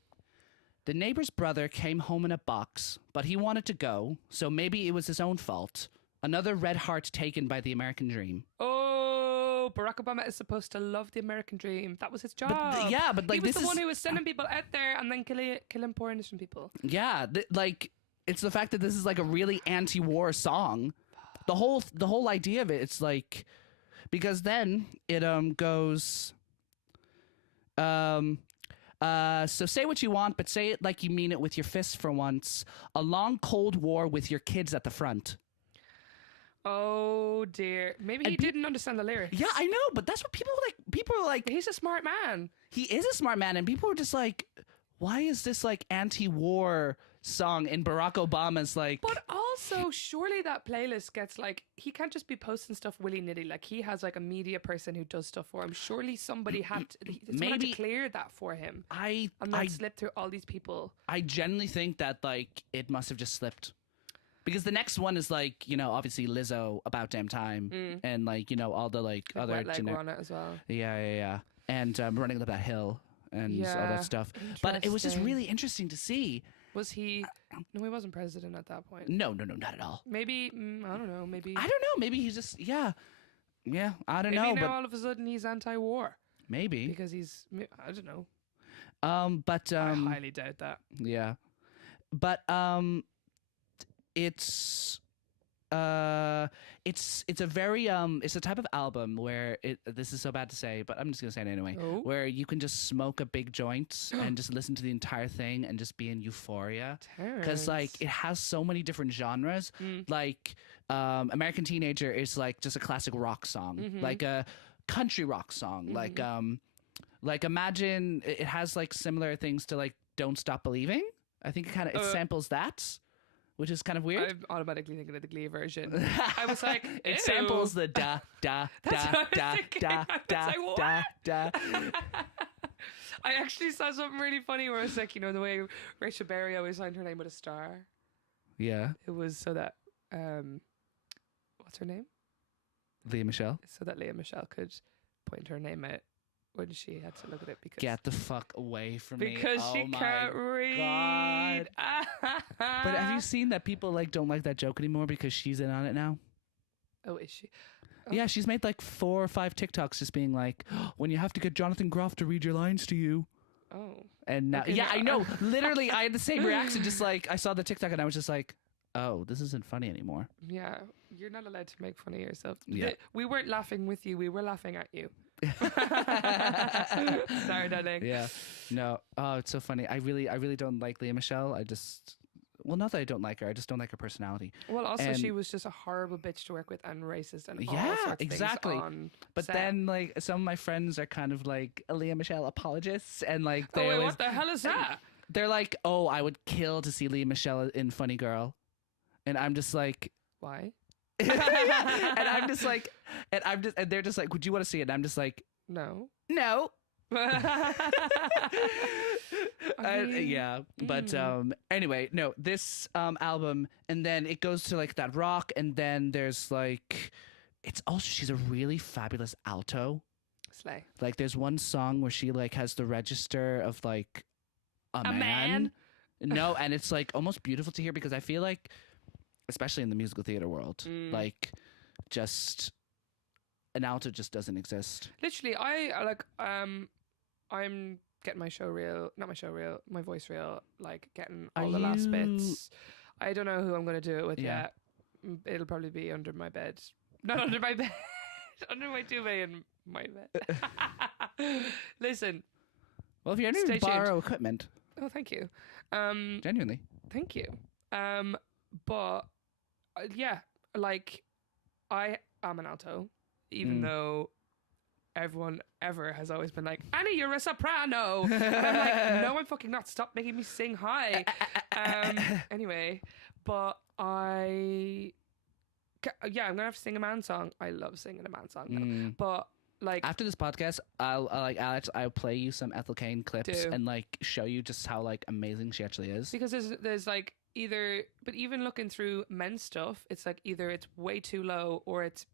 "The neighbor's brother came home in a box, but he wanted to go, so maybe it was his own fault. Another red heart taken by the American dream." Oh, Barack Obama is supposed to love the American dream. That was his job. But like he was this the one who was sending people out there and then killing poor innocent people. Yeah, like it's the fact that this is like a really anti-war song. The whole idea of it, it's like, because then it goes, so say what you want, but say it like you mean it with your fists for once. A long cold war with your kids at the front. Oh dear. Maybe he didn't understand the lyrics. Yeah, I know, but that's what people like. People are like, He's a smart man. he is a smart man, and people are just like, why is this like anti-war song in Barack Obama's like? But also, surely that playlist gets like, he can't just be posting stuff willy-nilly. Like, he has like a media person who does stuff for him. Surely somebody had to clear that for him. And then slip through all these people. I genuinely think that like it must have just slipped. Because the next one is like, you know, obviously Lizzo, About Damn Time, and like, you know, all the like other Wet Leg were on it as well. Yeah. And Running Up That Hill and all that stuff. But it was just really interesting to see. Was he? No, he wasn't president at that point. No, not at all. Maybe, I don't know, maybe. I don't know. Maybe he's just, I don't know. Maybe now but all of a sudden he's anti-war. Maybe. Because he's, I don't know. But I highly doubt that. Yeah. But it's a very it's a type of album where this is so bad to say, but I'm just gonna say it anyway. Where you can just smoke a big joint and just listen to the entire thing and just be in euphoria. Because like it has so many different genres. Like American Teenager is like just a classic rock song, like a country rock song. Like imagine it has like similar things to like Don't Stop Believing. I think it samples that. Which is kind of weird. I'm automatically thinking of the Glee version. I was like, it samples the da da da da da da da da. I actually saw something really funny where it's like, you know, the way Rachel Berry always signed her name with a star. Yeah. It was so that what's her name? Leah Michelle. So that Leah Michelle could point her name out when she had to look at it, because get the fuck away from me. Because she can't read. But have you seen that people like don't like that joke anymore because she's in on it now? Oh, is she? Oh. Yeah, she's made like 4 or 5 TikToks just being like, when you have to get Jonathan Groff to read your lines to you. Oh. And now, okay, I know. Literally, I had the same reaction. Just like I saw the TikTok and I was just like, oh, this isn't funny anymore. Yeah, you're not allowed to make fun of yourself. Yeah. We weren't laughing with you. We were laughing at you. Sorry, darling. Yeah. No. Oh, it's so funny. I really don't like Leah Michelle. Well, not that I don't like her. I just don't like her personality. Well, also and she was just a horrible bitch to work with and racist and all yeah, sorts of exactly. things on but set. then like some of my friends are kind of like Leah Michelle apologists, and like oh wait, what the hell is that? They're like, oh, I would kill to see Leah Michelle in Funny Girl, and I'm just like, why? and they're just like, would you want to see it? And I'm just like, no. Yeah, but anyway, no, this album, and then it goes to like that rock, and then there's like, she's a really fabulous alto. Slay. Like there's one song where she like has the register of like a man. No, and it's like almost beautiful to hear, because I feel like, especially in the musical theater world, like just an alto just doesn't exist. Literally, I'm getting my voice real, like getting all the last bits. I don't know who I'm going to do it with yet. It'll probably be under my bed. Not under my bed. Under my duvet in my bed. Listen, Well, if you're Stay to tuned. borrow equipment, Oh, thank you. genuinely. Thank you. But yeah, like I am an alto, even though everyone ever has always been like, Annie, you're a soprano. And I'm like, no, I'm fucking not. Stop making me sing high. Anyway, but I'm gonna have to sing a man song. I love singing a man song now. But like After this podcast, I'll like Alex. I'll play you some Ethel Cain clips Do. and like show you just how like amazing she actually is. because there's like but even looking through men's stuff, it's like either it's way too low or it's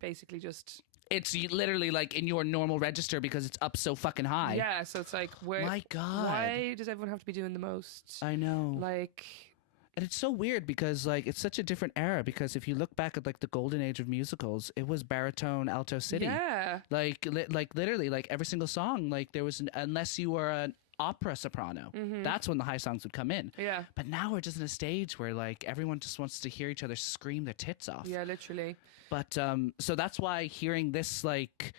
basically just It's literally like in your normal register because it's up so fucking high. yeah. So it's like My God. why does everyone have to be doing the most? I know. Like And it's so weird because like it's such a different era because if you look back at like the golden age of musicals, it was baritone alto city. yeah, Like literally like every single song like there was unless you were an opera soprano. That's when the high songs would come in. yeah, But now we're just in a stage where like everyone just wants to hear each other scream their tits off. yeah, literally. But so that's why hearing this like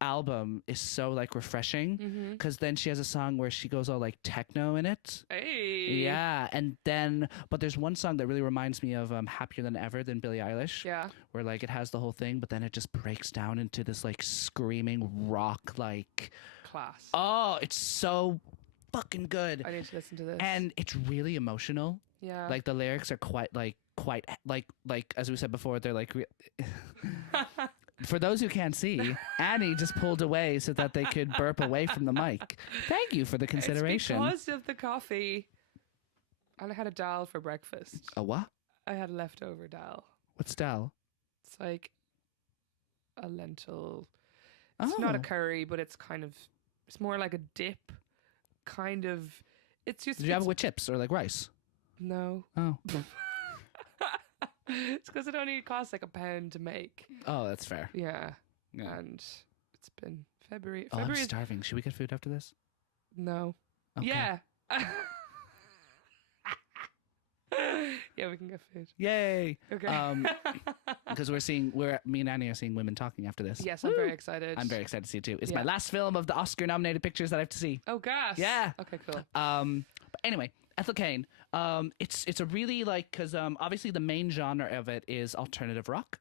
album is so like refreshing because then she has a song where she goes all like techno in it. Hey, Yeah, and then but there's one song that really reminds me of Happier Than Ever than Billie Eilish. yeah, Where like it has the whole thing, but then it just breaks down into this like screaming rock like class. oh, it's so fucking good. I need to listen to this. And it's really emotional. yeah, Like the lyrics are quite as we said before, they're like for those who can't see, Annie just pulled away so that they could burp away from the mic. Thank you for the consideration. It's because of the coffee. And I had a dal for breakfast. A what? I had a leftover dal. What's dal? It's like a lentil. It's not a curry, but it's more like a dip. Kind of. It's just. Did you have it with chips or like rice? No. Oh. It's because it only costs like £1 to make. Oh, that's fair. Yeah. Yeah. And it's been February. Oh, I'm February. starving. Should we get food after this? No. Okay. Yeah. Yeah, we can get food. Yay. Okay. Because me and Annie are seeing Women Talking after this. Yes, I'm very excited. I'm very excited to see it too. It's Yeah. my last film of the Oscar-nominated pictures that I have to see. Oh, gas. Yeah. Okay, cool. But anyway, Ethel Cain. It's a really like because obviously the main genre of it is alternative rock,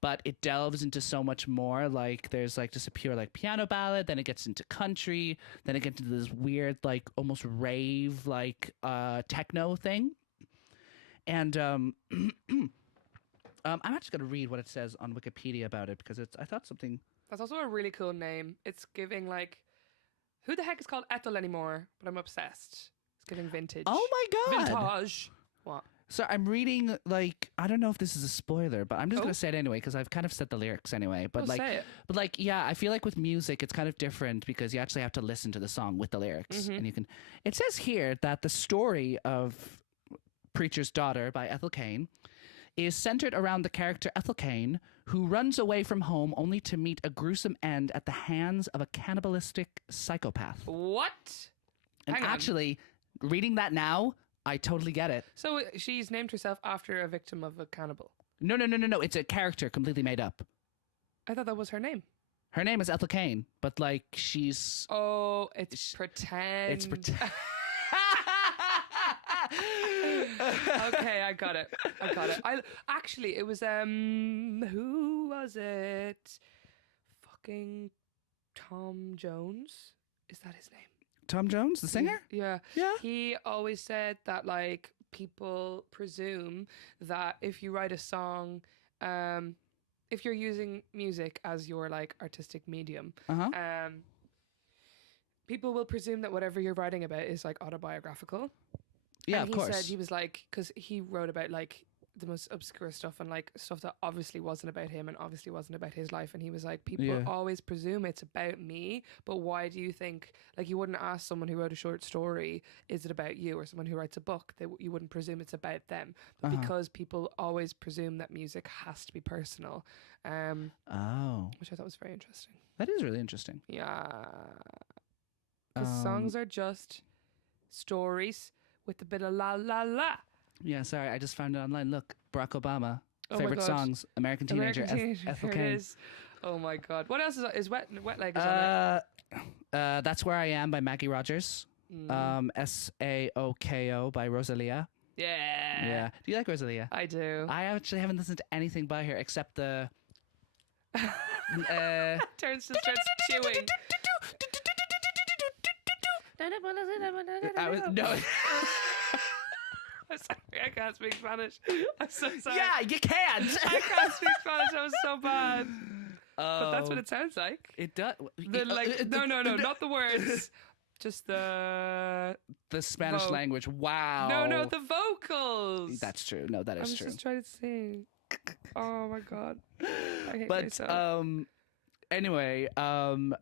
but it delves into so much more. Like there's like just a pure like piano ballad, then it gets into country, then it gets into this weird like almost rave like techno thing, and I'm actually gonna read what it says on Wikipedia about it because I thought something. That's also a really cool name. It's giving like, who the heck is called Ethel anymore? But I'm obsessed. It's giving vintage. Oh my god! Vintage. What? So I'm reading like I don't know if this is a spoiler, but I'm just gonna say it anyway because I've kind of said the lyrics anyway. But Say it. but like yeah, I feel like with music it's kind of different because you actually have to listen to the song with the lyrics, and you can. It says here that the story of Preacher's Daughter by Ethel Cain is centered around the character Ethel Cain, who runs away from home only to meet a gruesome end at the hands of a cannibalistic psychopath. What? And Hang on. actually, reading that now, I totally get it. So she's named herself after a victim of a cannibal. No. It's a character completely made up. I thought that was her name. Her name is Ethel Cain, but like she's. Oh, it's pretend. It's pretend. Okay, I got it. I actually it was who was it? Fucking Tom Jones? Is that his name? Tom Jones, the singer? Yeah. Yeah. He always said that like people presume that if you write a song, if you're using music as your like artistic medium, people will presume that whatever you're writing about is like autobiographical. Yeah, And of he course. said he was like, because he wrote about like the most obscure stuff and like stuff that obviously wasn't about him and obviously wasn't about his life. And he was like, people Yeah. always presume it's about me, but why do you think, like, you wouldn't ask someone who wrote a short story, is it about you? Or someone who writes a book, you wouldn't presume it's about them. But because people always presume that music has to be personal, Oh, which I thought was very interesting. that is really interesting. Yeah. Because songs are just stories with a bit of la la la. Yeah, sorry, I just found it online. Look, Barack Obama, Oh my favorite God. songs, American Teenager, American Teenager, Ethel there it Cain. is. Oh my God. What else is Wet Leg is on there? That's Where I Am by Maggie Rogers. Saoko by Rosalia. Yeah. Yeah. Do you like Rosalia? I do. I actually haven't listened to anything by her except the. Terence just starts chewing. No. I'm sorry, I can't speak Spanish. I'm so sorry. Yeah, you can't. I can't speak Spanish. That was so bad. But that's what it sounds like. It does. No, not the words. Just the Spanish Vogue. language. Wow. No, the vocals. That's true. No, that I is was true. just trying to sing. Oh my god. I hate But myself. anyway, I'm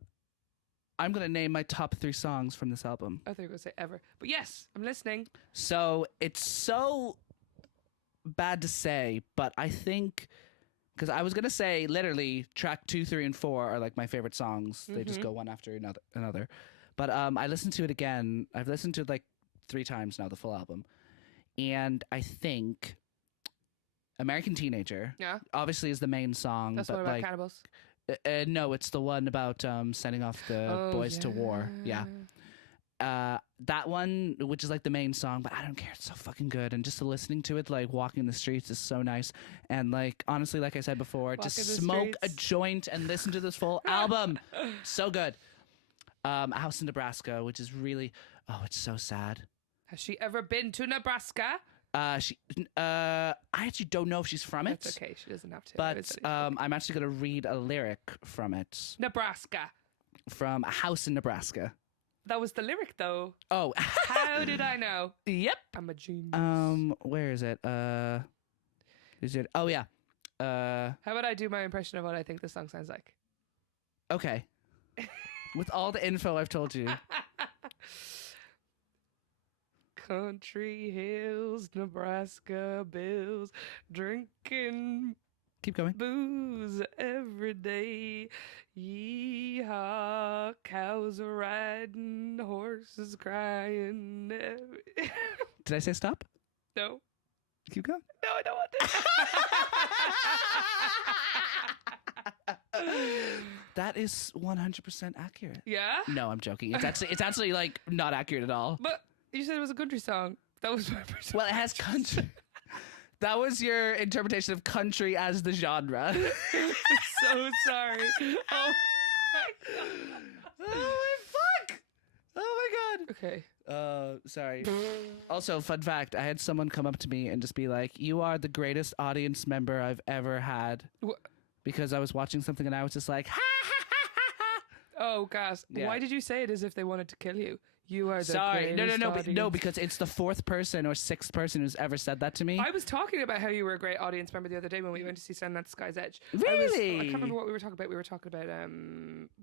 gonna name my top 3 songs from this album. I thought you were gonna say ever. But yes, I'm listening. So it's so bad to say, but I think because I was gonna say literally track 2, 3, and 4 are like my favorite songs. They just go one after another. But I listened to it again. I've listened to it like 3 times now, the full album, and I think American Teenager, Yeah. obviously is the main song. That's but what about like, cannibals. no, it's the one about sending off the boys to war. Yeah. That one, which is like the main song, but I don't care. It's so fucking good. And just listening to it, like walking the streets is so nice. And like, honestly, like I said before, Walking just the smoke a streets. joint and listen to this full album. So good. A House in Nebraska, which is really, it's so sad. Has she ever been to Nebraska? I actually don't know if she's from it. That's okay. She doesn't have to. But I'm actually going to read a lyric from it. Nebraska. From A House in Nebraska. That was the lyric, though. Oh. How did I know? Yep. I'm a genius. Where is it? Is it? Oh, yeah. How about I do my impression of what I think the song sounds like? Okay. With all the info I've told you. Country hills, Nebraska bills, drinking Keep going. booze every day. Yeehaw, cows are riding, horses crying. Did I say stop? No, Keep going. no, I don't want to. That is 100% accurate. Yeah, No, I'm joking. It's actually like not accurate at all. but you said it was a country song. That was my perception. Well, it has country. That was your interpretation of country as the genre. So sorry. Oh my god. fuck! Oh my god. Okay. Sorry. Also, fun fact, I had someone come up to me and just be like, "You are the greatest audience member I've ever had." Because I was watching something and I was just like, ha ha ha ha ha. Oh gosh. Yeah. Why did you say it as if they wanted to kill you? You are the Sorry. No, greatest audience. no, because it's the 4th person or 6th person who's ever said that to me. I was talking about how you were a great audience member the other day when we went to see Stand at the Sky's Edge. Really? I can't remember what we were talking about. We were talking about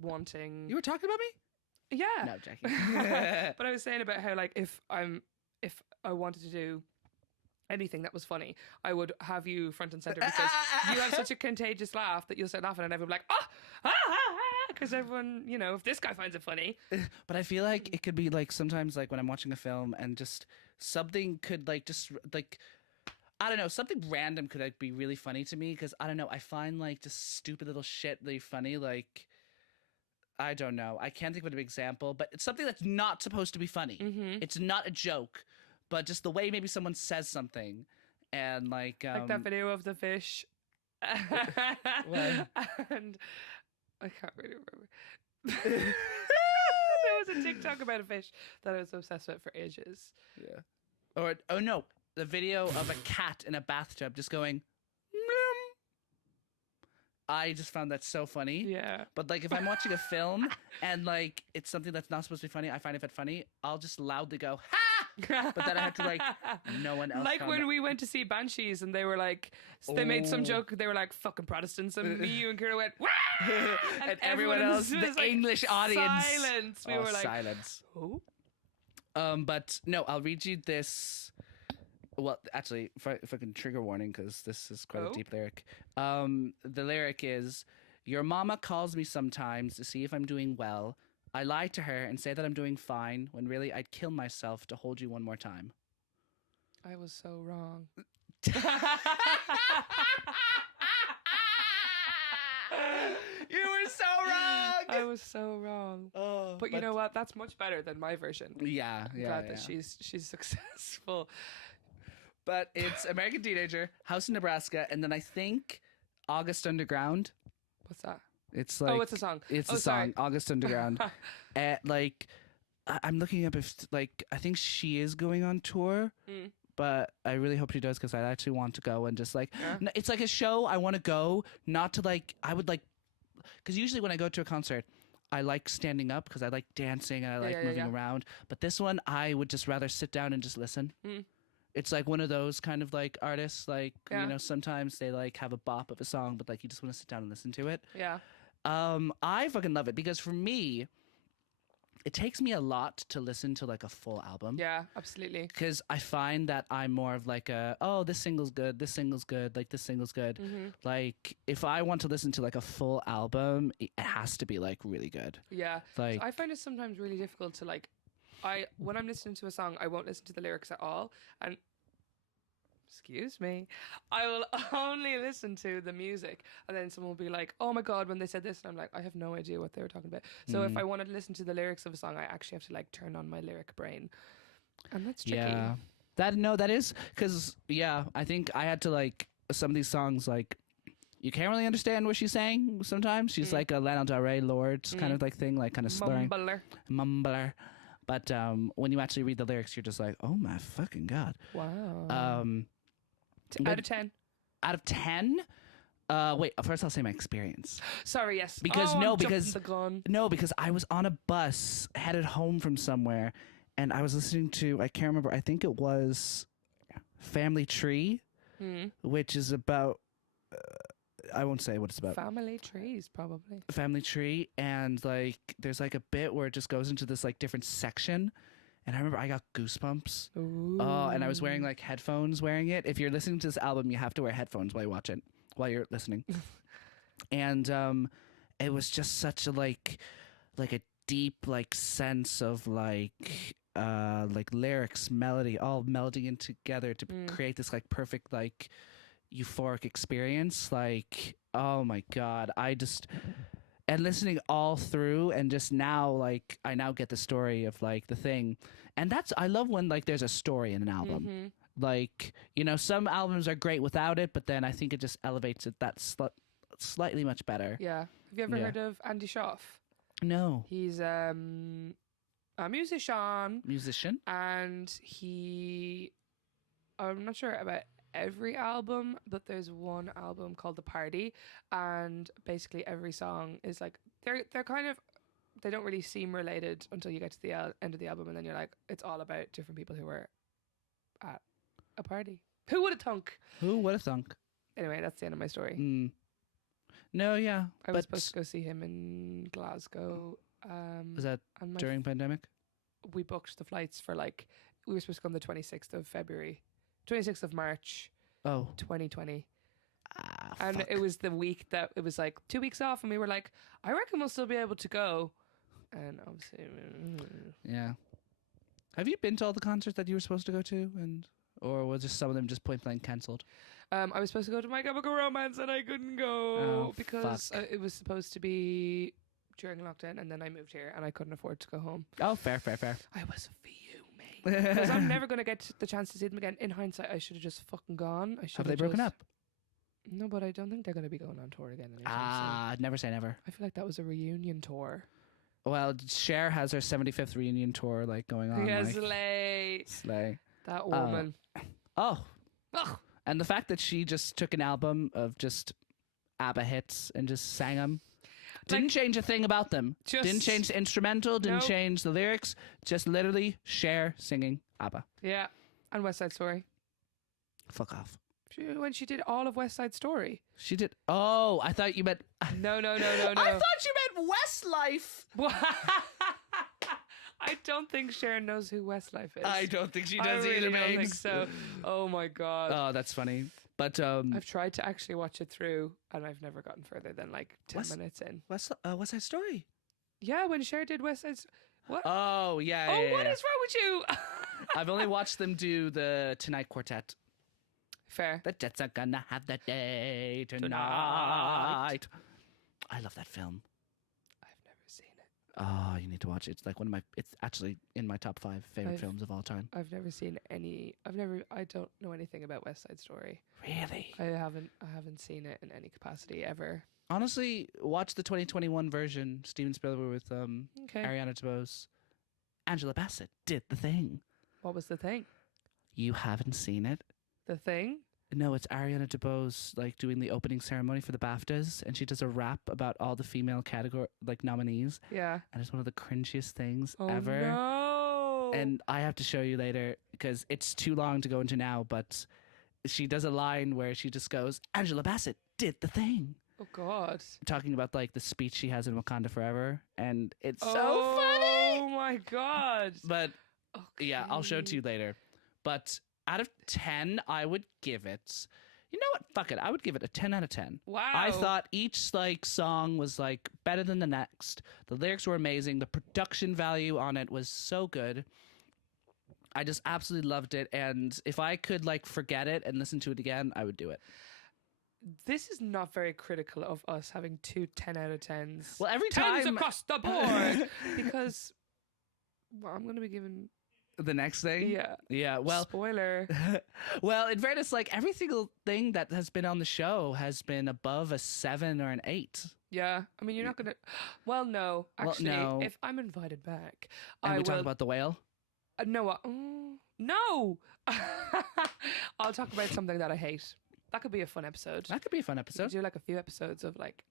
wanting. You were talking about me? Yeah. No, Jackie. But I was saying about how like if I wanted to do anything that was funny, I would have you front and center because you have such a contagious laugh that you'll start laughing and everyone will be like, because everyone, if this guy finds it funny. But I feel like it could be like sometimes like when I'm watching a film and just something could like just like I don't know, something random could like be really funny to me because I don't know, I find like just stupid little shit really funny. Like I don't know, I can't think of an example, but it's something that's not supposed to be funny. Mm-hmm. It's not a joke, but just the way maybe someone says something and like that video of the fish. What? And I can't really remember. There was a TikTok about a fish that I was obsessed with for ages. Yeah. Or oh no, the video of a cat in a bathtub just going. Meow. I just found that so funny. Yeah. But like if I'm watching a film and like it's something that's not supposed to be funny, I find if it's funny, I'll just loudly go ha. But then I have to like no one else. Like when comment. we went to see Banshees and they were like, they made some joke. They were like fucking Protestants, and me, you, and Kira went, wah! and everyone else, the was like, English audience, silence. We oh, were like, silence. oh. But no, I'll read you this. Well, actually, if I can trigger warning, because this is quite a deep lyric. The lyric is, "Your mama calls me sometimes to see if I'm doing well. I lie to her and say that I'm doing fine, when really I'd kill myself to hold you one more time." I was so wrong. You were so wrong. I was so wrong. Oh, But you know what? That's much better than my version. Yeah, I'm yeah. glad yeah. that she's successful. But it's American Teenager, House in Nebraska, and then I think August Underground. What's that? It's like it's a song. It's Oh, a song, sorry. August Underground. Like I'm looking up if like I think she is going on tour. Mm. But I really hope she does because I actually want to go and just like Yeah. it's like a show I want to go, not to like I would like because usually when I go to a concert I like standing up because I like dancing and I like moving around, but this one I would just rather sit down and just listen. It's like one of those kind of like artists like you know sometimes they like have a bop of a song but like you just want to sit down and listen to it. Yeah. I fucking love it because for me it takes me a lot to listen to like a full album. Yeah, absolutely. Because I find that I'm more of like this single's good, this single's good, like this single's good. Like if I want to listen to like a full album, it has to be like really good. Yeah. Like So I find it sometimes really difficult to like when I'm listening to a song, I won't listen to the lyrics at all. And excuse me, I will only listen to the music. And then someone will be like, oh my God, when they said this. And I'm like, I have no idea what they were talking about. So if I wanted to listen to the lyrics of a song, I actually have to like turn on my lyric brain. And that's tricky. Yeah. That is because, I think I had to like some of these songs, like you can't really understand what she's saying sometimes. She's like a Lana Del Rey Lords kind of like thing, like kind of slurring. Mumbler. But when you actually read the lyrics, you're just like, oh my fucking God. Wow. Out of 10. Out of 10? Wait, first I'll say my experience. Sorry, yes. Because because I was on a bus headed home from somewhere and I was listening to, I can't remember, I think it was Family Tree, which is about, I won't say what it's about. Family trees, probably. Family Tree, and like there's like a bit where it just goes into this like different section. And I remember I got goosebumps. Ooh. And I was wearing like headphones wearing it. If you're listening to this album, you have to wear headphones while you watch it, while you're listening. And it was just such a like a deep like sense of like lyrics, melody, all melding in together to create this like perfect like euphoric experience. Like, oh my God, and listening all through and just now like I now get the story of like the thing, and I love when like there's a story in an album. Like, you know, some albums are great without it, but then I think it just elevates it that slightly much better. Yeah. Have you ever heard of Andy Schaaf? No. He's a musician, and I'm not sure about every album, but there's one album called The Party, and basically every song is like they're kind of, they don't really seem related until you get to the end of the album, and then you're like, it's all about different people who were at a party. Who would have thunk? Who would have thunk? Anyway, that's the end of my story. No, yeah. I was supposed to go see him in Glasgow. Was that during pandemic? We booked the flights for like, we were supposed to go on the 26th of March, 2020. And fuck. it was the week that it was like 2 weeks off, and we were like, I reckon we'll still be able to go. And obviously, yeah. Have you been to all the concerts that you were supposed to go to, or was just some of them just point blank cancelled? I was supposed to go to My Chemical Romance and I couldn't go because it was supposed to be during lockdown, and then I moved here and I couldn't afford to go home. Oh, fair. I was fuming because I'm never going to get the chance to see them again. In hindsight, I should have just fucking gone. Have they broken up? No, but I don't think they're going to be going on tour again. Never say never. I feel like that was a reunion tour. Well, Cher has her 75th reunion tour like going on. Yeah, like, slay. That woman. Oh. And the fact that she just took an album of just ABBA hits and just sang them. Didn't change a thing about them. Didn't change the instrumental. Didn't change the lyrics. Just literally Cher singing ABBA. Yeah. And West Side Story. Fuck off. When she did all of West Side Story. She did. Oh, I thought you meant. No. I thought you meant Westlife. I don't think Sharon knows who Westlife is. I don't think she does either. I don't think so. Oh my God. Oh, that's funny. But I've tried to actually watch it through, and I've never gotten further than like 10 minutes in. West Side Story. Yeah, when Cher did West Side. What? Oh yeah. Oh, yeah, what is wrong with you? I've only watched them do the Tonight Quartet. Fair. The Jets are gonna have the day tonight. I love that film. I've never seen it. Oh, you need to watch it. It's like it's actually in my top 5 favorite films of all time. I've never seen any. I don't know anything about West Side Story. Really? I haven't seen it in any capacity ever. Honestly, watch the 2021 version, Steven Spielberg with Okay. Ariana DeBose. Angela Bassett did The Thing. What was the thing? You haven't seen it? The thing? No, it's Ariana DeBose like doing the opening ceremony for the BAFTAs, and she does a rap about all the female category nominees, Yeah. and it's one of the cringiest things Oh ever. no. And I have to show you later because it's too long to go into now. But she does a line where she just goes, "Angela Bassett did the thing," Oh God. talking about like the speech she has in Wakanda Forever, and it's so funny. Oh my God. But yeah, I'll show it to Okay. you later. But out of 10, I would give it. You know what? Fuck it. I would give it a 10 out of 10. Wow. I thought each like song was like better than the next. The lyrics were amazing. The production value on it was so good. I just absolutely loved it. And if I could like forget it and listen to it again, I would do it. this is not very critical of us having 2 10 out of 10s. Well, every 10s time across the board because I'm going to be giving the next thing. Yeah. Well, spoiler. well, in fairness, like every single thing that has been on the show has been above a 7 or an 8. Yeah, I mean you're not going to. Well, no, Well, actually, no. if I'm invited back, And I we will. talk about the whale. No, no. I'll talk about something that I hate. That could be a fun episode. That could be a fun We episode. could do like a few episodes of like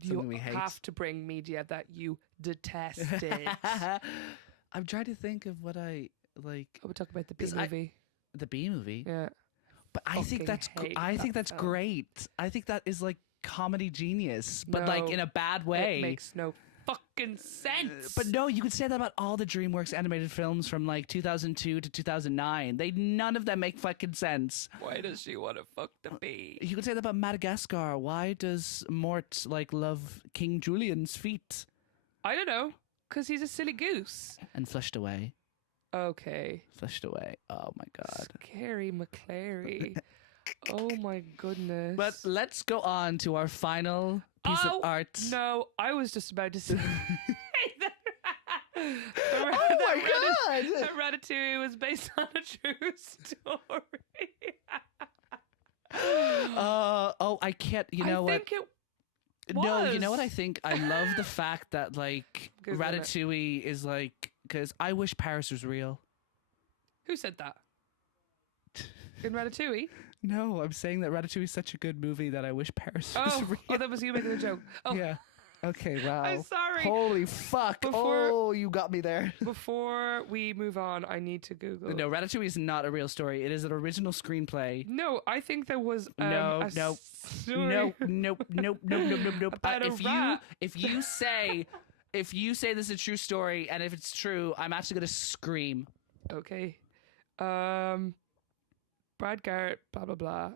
Something you we hate. have to bring media that you detested. I'm trying to think of what I like. I would talk about the B 'Cause I- movie. The B movie. Yeah, But I think fucking that's hate I think that that's film. great. I think that is like comedy genius, but like No, in a bad way. it makes no fucking sense. But no, you could say that about all the DreamWorks animated films from like 2002 to 2009. None of them make fucking sense. why does she want to fuck the bee? You could say that about Madagascar. Why does Mort like love King Julian's feet I don't know, because he's a silly goose. and flushed away? Okay, Flushed away. Oh my god. Scary McClary. Oh my goodness. But let's go on to our final piece of art. No, I was just about to say. Oh my god. That Ratatouille was based on a true story. Oh, I can't. You know I what? think it No, you know what was. I think? I love the fact that like Google it. Ratatouille is like because I wish Paris was real. Who said that? In Ratatouille? No, I'm saying that Ratatouille is such a good movie that I wish Paris was Oh, real. that was you making a joke. Oh, Yeah. Okay. Wow. I'm sorry. Holy fuck! Before- Oh, you got me there. Before we move on, I need to Google. No, Ratatouille is not a real story. It is an original screenplay. No, I think there was No, a no, story. Nope. About a If rat. you say this is a true story, and if it's true, I'm actually gonna scream. Okay. Brad Garrett, blah, blah, blah,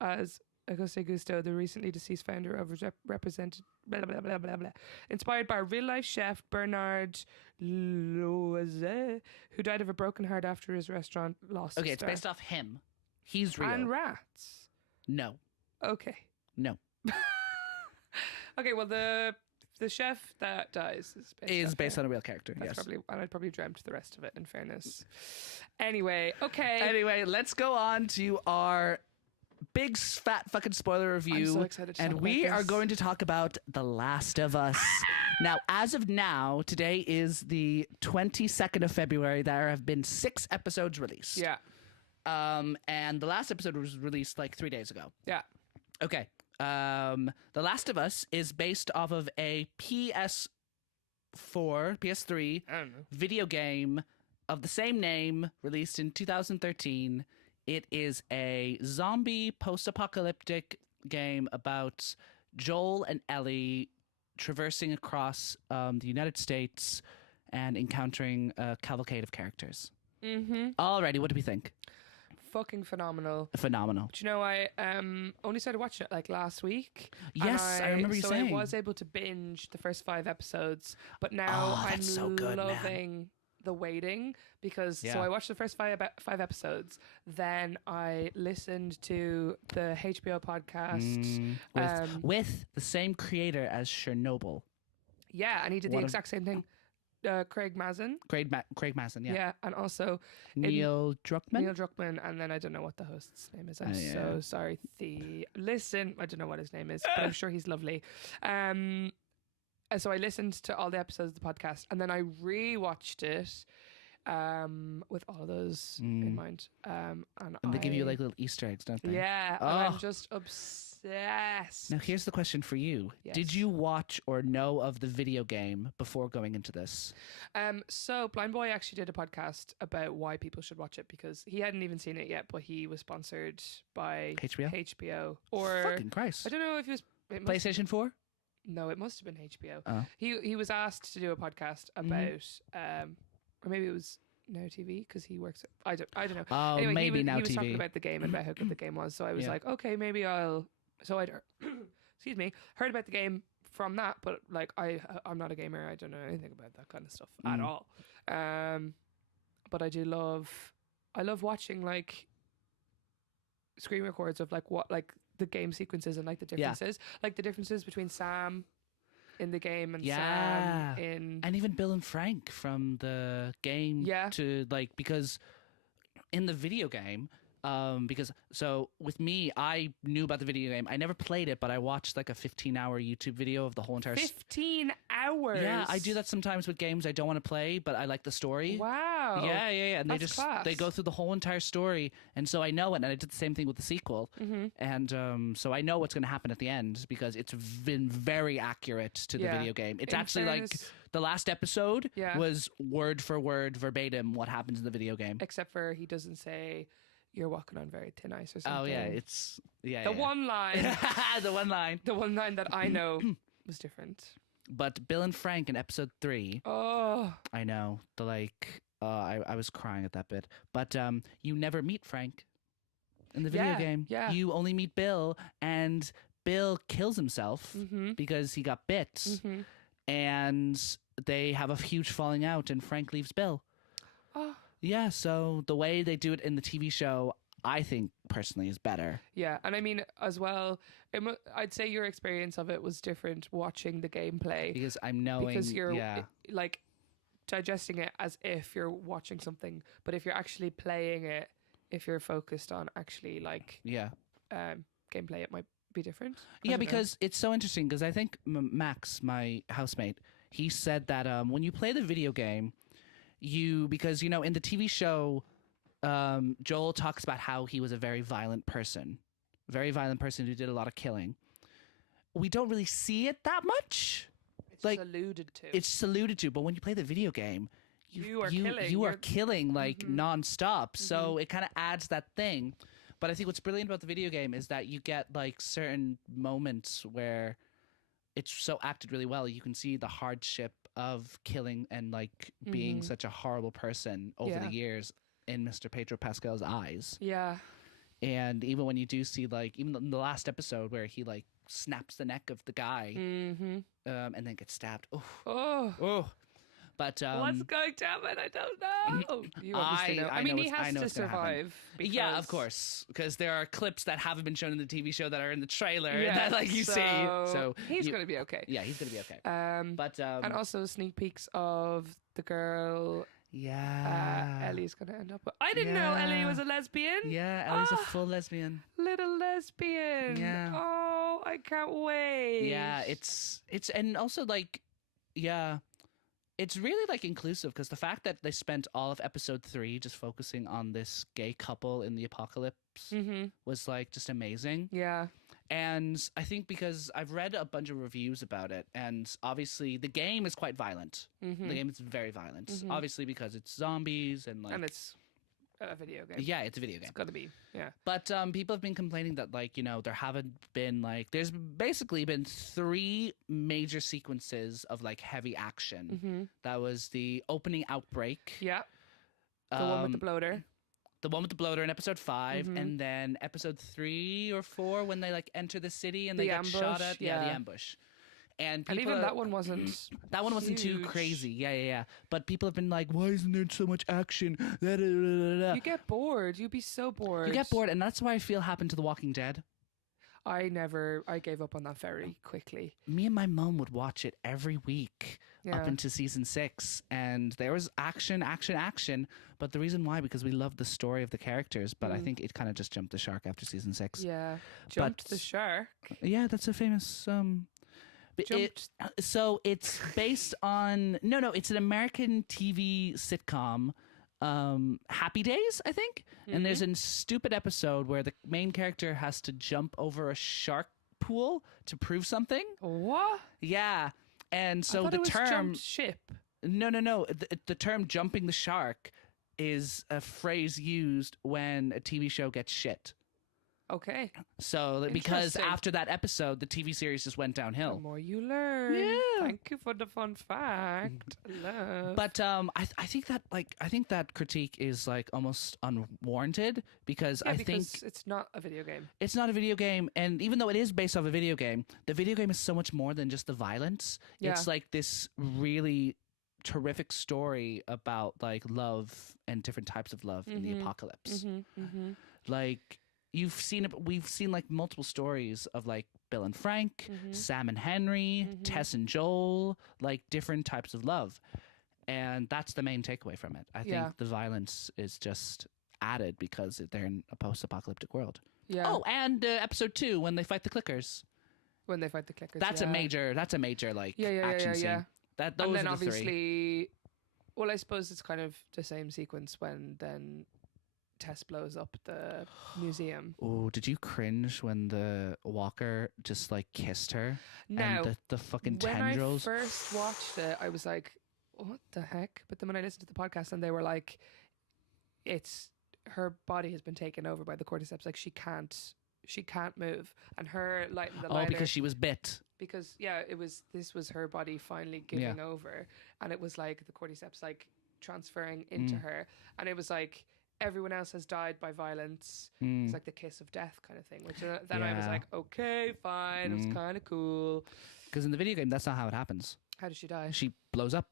as Auguste Gusto, the recently deceased founder of Represented, blah, blah, blah, blah, blah. Inspired by real-life chef Bernard Loiset, who died of a broken heart after his restaurant lost Okay, a it's star. based off him. He's real. And rats. No. Okay. No. Okay, well, the chef that dies Is based him. on a real character. That's Yes. probably, and I'd probably dreamt the rest of it, in fairness. Anyway, okay. Anyway, let's go on to our big fat fucking spoiler review. I'm so excited to and talk we about are this. going to talk about The Last of Us. Now, as of now, today is the 22nd of February. There have been 6 episodes released. Yeah. And the last episode was released like 3 days ago. Yeah. Okay. The Last of Us is based off of a PS3 I don't know. video game of the same name, released in 2013. It is a zombie post-apocalyptic game about Joel and Ellie traversing across the United States and encountering a cavalcade of characters. Mm-hmm. Alrighty, what do we think? Fucking phenomenal. Phenomenal. Do you know, I only started watching it like last week. Yes, I remember you so saying. I was able to binge the first 5 episodes, but now Oh, I'm that's so good, man. loving the waiting because so Yeah. I watched the first five episodes, then I listened to the HBO podcast. With the same creator as Chernobyl. Yeah, and he did the One of- exact same thing. Craig Mazin. Craig Masson, yeah. And also Neil Druckmann. Neil Druckmann, and then I don't know what the host's name is. I'm so sorry. Listen, I don't know what his name is, but I'm sure he's lovely. So I listened to all the episodes of the podcast, and then I rewatched it with all of those in mind. And they give you like little Easter eggs, don't they? Yeah, Oh. and I'm just obsessed. Now here's the question for you. Yes. Did you watch or know of the video game before going into this? So Blind Boy actually did a podcast about why people should watch it because he hadn't even seen it yet, but he was sponsored by HBO or Fucking Christ. I don't know if he was PlayStation 4? No, it must have been HBO. Oh. He was asked to do a podcast about or maybe it was Now TV because he works I don't know. Oh, anyway, maybe Now he was TV. talking about the game and about how good the game was, so I was like, okay, maybe I'll so I excuse me, heard about the game from that, but like I'm not a gamer. I don't know anything about that kind of stuff at all. But I love watching like screen records of like what like the game sequences and like the differences, like the differences between Sam in the game and Sam in and even Bill and Frank from the game to like because in the video game. Because so with me, I knew about the video game. I never played it, but I watched like a 15-hour YouTube video of the whole entire. 15 hours. Yeah, I do that sometimes with games I don't want to play, but I like the story. Wow. Yeah, and That's class. they go through the whole entire story, and so I know it. And I did the same thing with the sequel, and so I know what's going to happen at the end because it's been very accurate to the video game. It's actually like the last episode was word for word verbatim what happens in the video game, except for he doesn't say. You're walking on very thin ice or something. Oh yeah, it's one line. The one line. The one line that I know was different. But Bill and Frank in episode 3. Oh, I know. I was crying at that bit. But you never meet Frank in the video game. Yeah. You only meet Bill, and Bill kills himself because he got bit, and they have a huge falling out, and Frank leaves Bill. Oh. Yeah, so the way they do it in the TV show, I think personally is better. Yeah, and I mean as well, I'd say your experience of it was different watching the gameplay because I'm knowing because you're like digesting it as if you're watching something, but if you're actually playing it, if you're focused on actually like gameplay, it might be different. Yeah, because it's so interesting because I think Max, my housemate, he said that when you play the video game. Because in the TV show, Joel talks about how he was a very violent person who did a lot of killing. We don't really see it that much. It's alluded to. It's alluded to, but when you play the video game, you are killing like nonstop. So it kind of adds that thing. But I think what's brilliant about the video game is that you get like certain moments where it's so acted really well. You can see the hardship of killing and like being such a horrible person over the years in Mr. Pedro Pascal's eyes. Yeah. And even when you do see like even in the last episode where he like snaps the neck of the guy and then gets stabbed. Oh. But what's going to happen? I don't know. You obviously know. I mean, he has to survive. Yeah, of course, because there are clips that haven't been shown in the TV show that are in the trailer that like you see. So he's going to be okay. Yeah, he's going to be okay. But and also sneak peeks of the girl. Yeah, Ellie's going to end up. I didn't know Ellie was a lesbian. Yeah, Ellie's a full lesbian. Little lesbian. Yeah. Oh, I can't wait. Yeah, it's and also like it's really like inclusive because the fact that they spent all of episode 3 just focusing on this gay couple in the apocalypse was like just amazing. Yeah. And I think because I've read a bunch of reviews about it, and obviously the game is quite violent. The game is very violent, obviously because it's zombies and like. And it's a video game. Yeah, it's a video game. It's got to be, yeah. But people have been complaining that, like, there haven't been, like, there's basically been 3 major sequences of, like, heavy action. That was the opening outbreak. Yeah. The one with the bloater. The one with the bloater in episode 5, and then episode 3 or 4 when they, like, enter the city and they get shot at. Yeah, the ambush. And And people even that one wasn't. that one wasn't too huge. crazy. Yeah. But people have been like, why isn't there so much action? Da, da, da, da, da. You get bored. You'd be so bored. You get bored, and that's why I feel happened to The Walking Dead. I gave up on that very quickly. Me and my mum would watch it every week Yeah. up into season 6, and there was action. But the reason why, because we loved the story of the characters, but I think it kind of just jumped the shark after season 6. Yeah. Jumped the shark. Yeah, that's a famous. Jumped. So it's based on it's an American TV sitcom, Happy Days, I think. And there's a stupid episode where the main character has to jump over a shark pool to prove something. What? Yeah, and I so thought the it was term jumped ship. no, the term "jumping the shark" is a phrase used when a TV show gets shit. Okay. So because Interesting. after that episode, the TV series just went The downhill. more you learn. Yeah. Thank you for the fun fact. Love. But I think that critique is like almost unwarranted because yeah, I because think it's not a video game. it's not a video game, and even though it is based off a video game, the video game is so much more than just the violence. Yeah. It's like this really terrific story about like love and different types of love in the apocalypse. Like we've seen like multiple stories of like Bill and Frank, Sam and Henry, Tess and Joel, like different types of love. And that's the main takeaway from it. I think the violence is just added because they're in a post-apocalyptic world. Yeah. Oh, and episode 2 when they fight the clickers. When they fight the clickers. That's a major like action scene. Yeah. Those And then are the 3. obviously, well, I suppose it's kind of the same sequence when then Tess blows up the museum. Oh, did you cringe when the walker just like kissed her? Now, And the fucking when tendrils. I first watched it, I was like, what the heck? But then when I listened to the podcast and they were like, it's her body has been taken over by the cordyceps. Like she can't move. And her lighting the lighter. Because she was bit. Because this was her body finally giving over. And it was like the cordyceps like transferring into her. And it was like, everyone else has died by violence. It's like the kiss of death kind of thing. Which then I was like, okay, fine. It was kind of cool. Because in the video game, that's not how it happens. How does she die? She blows up.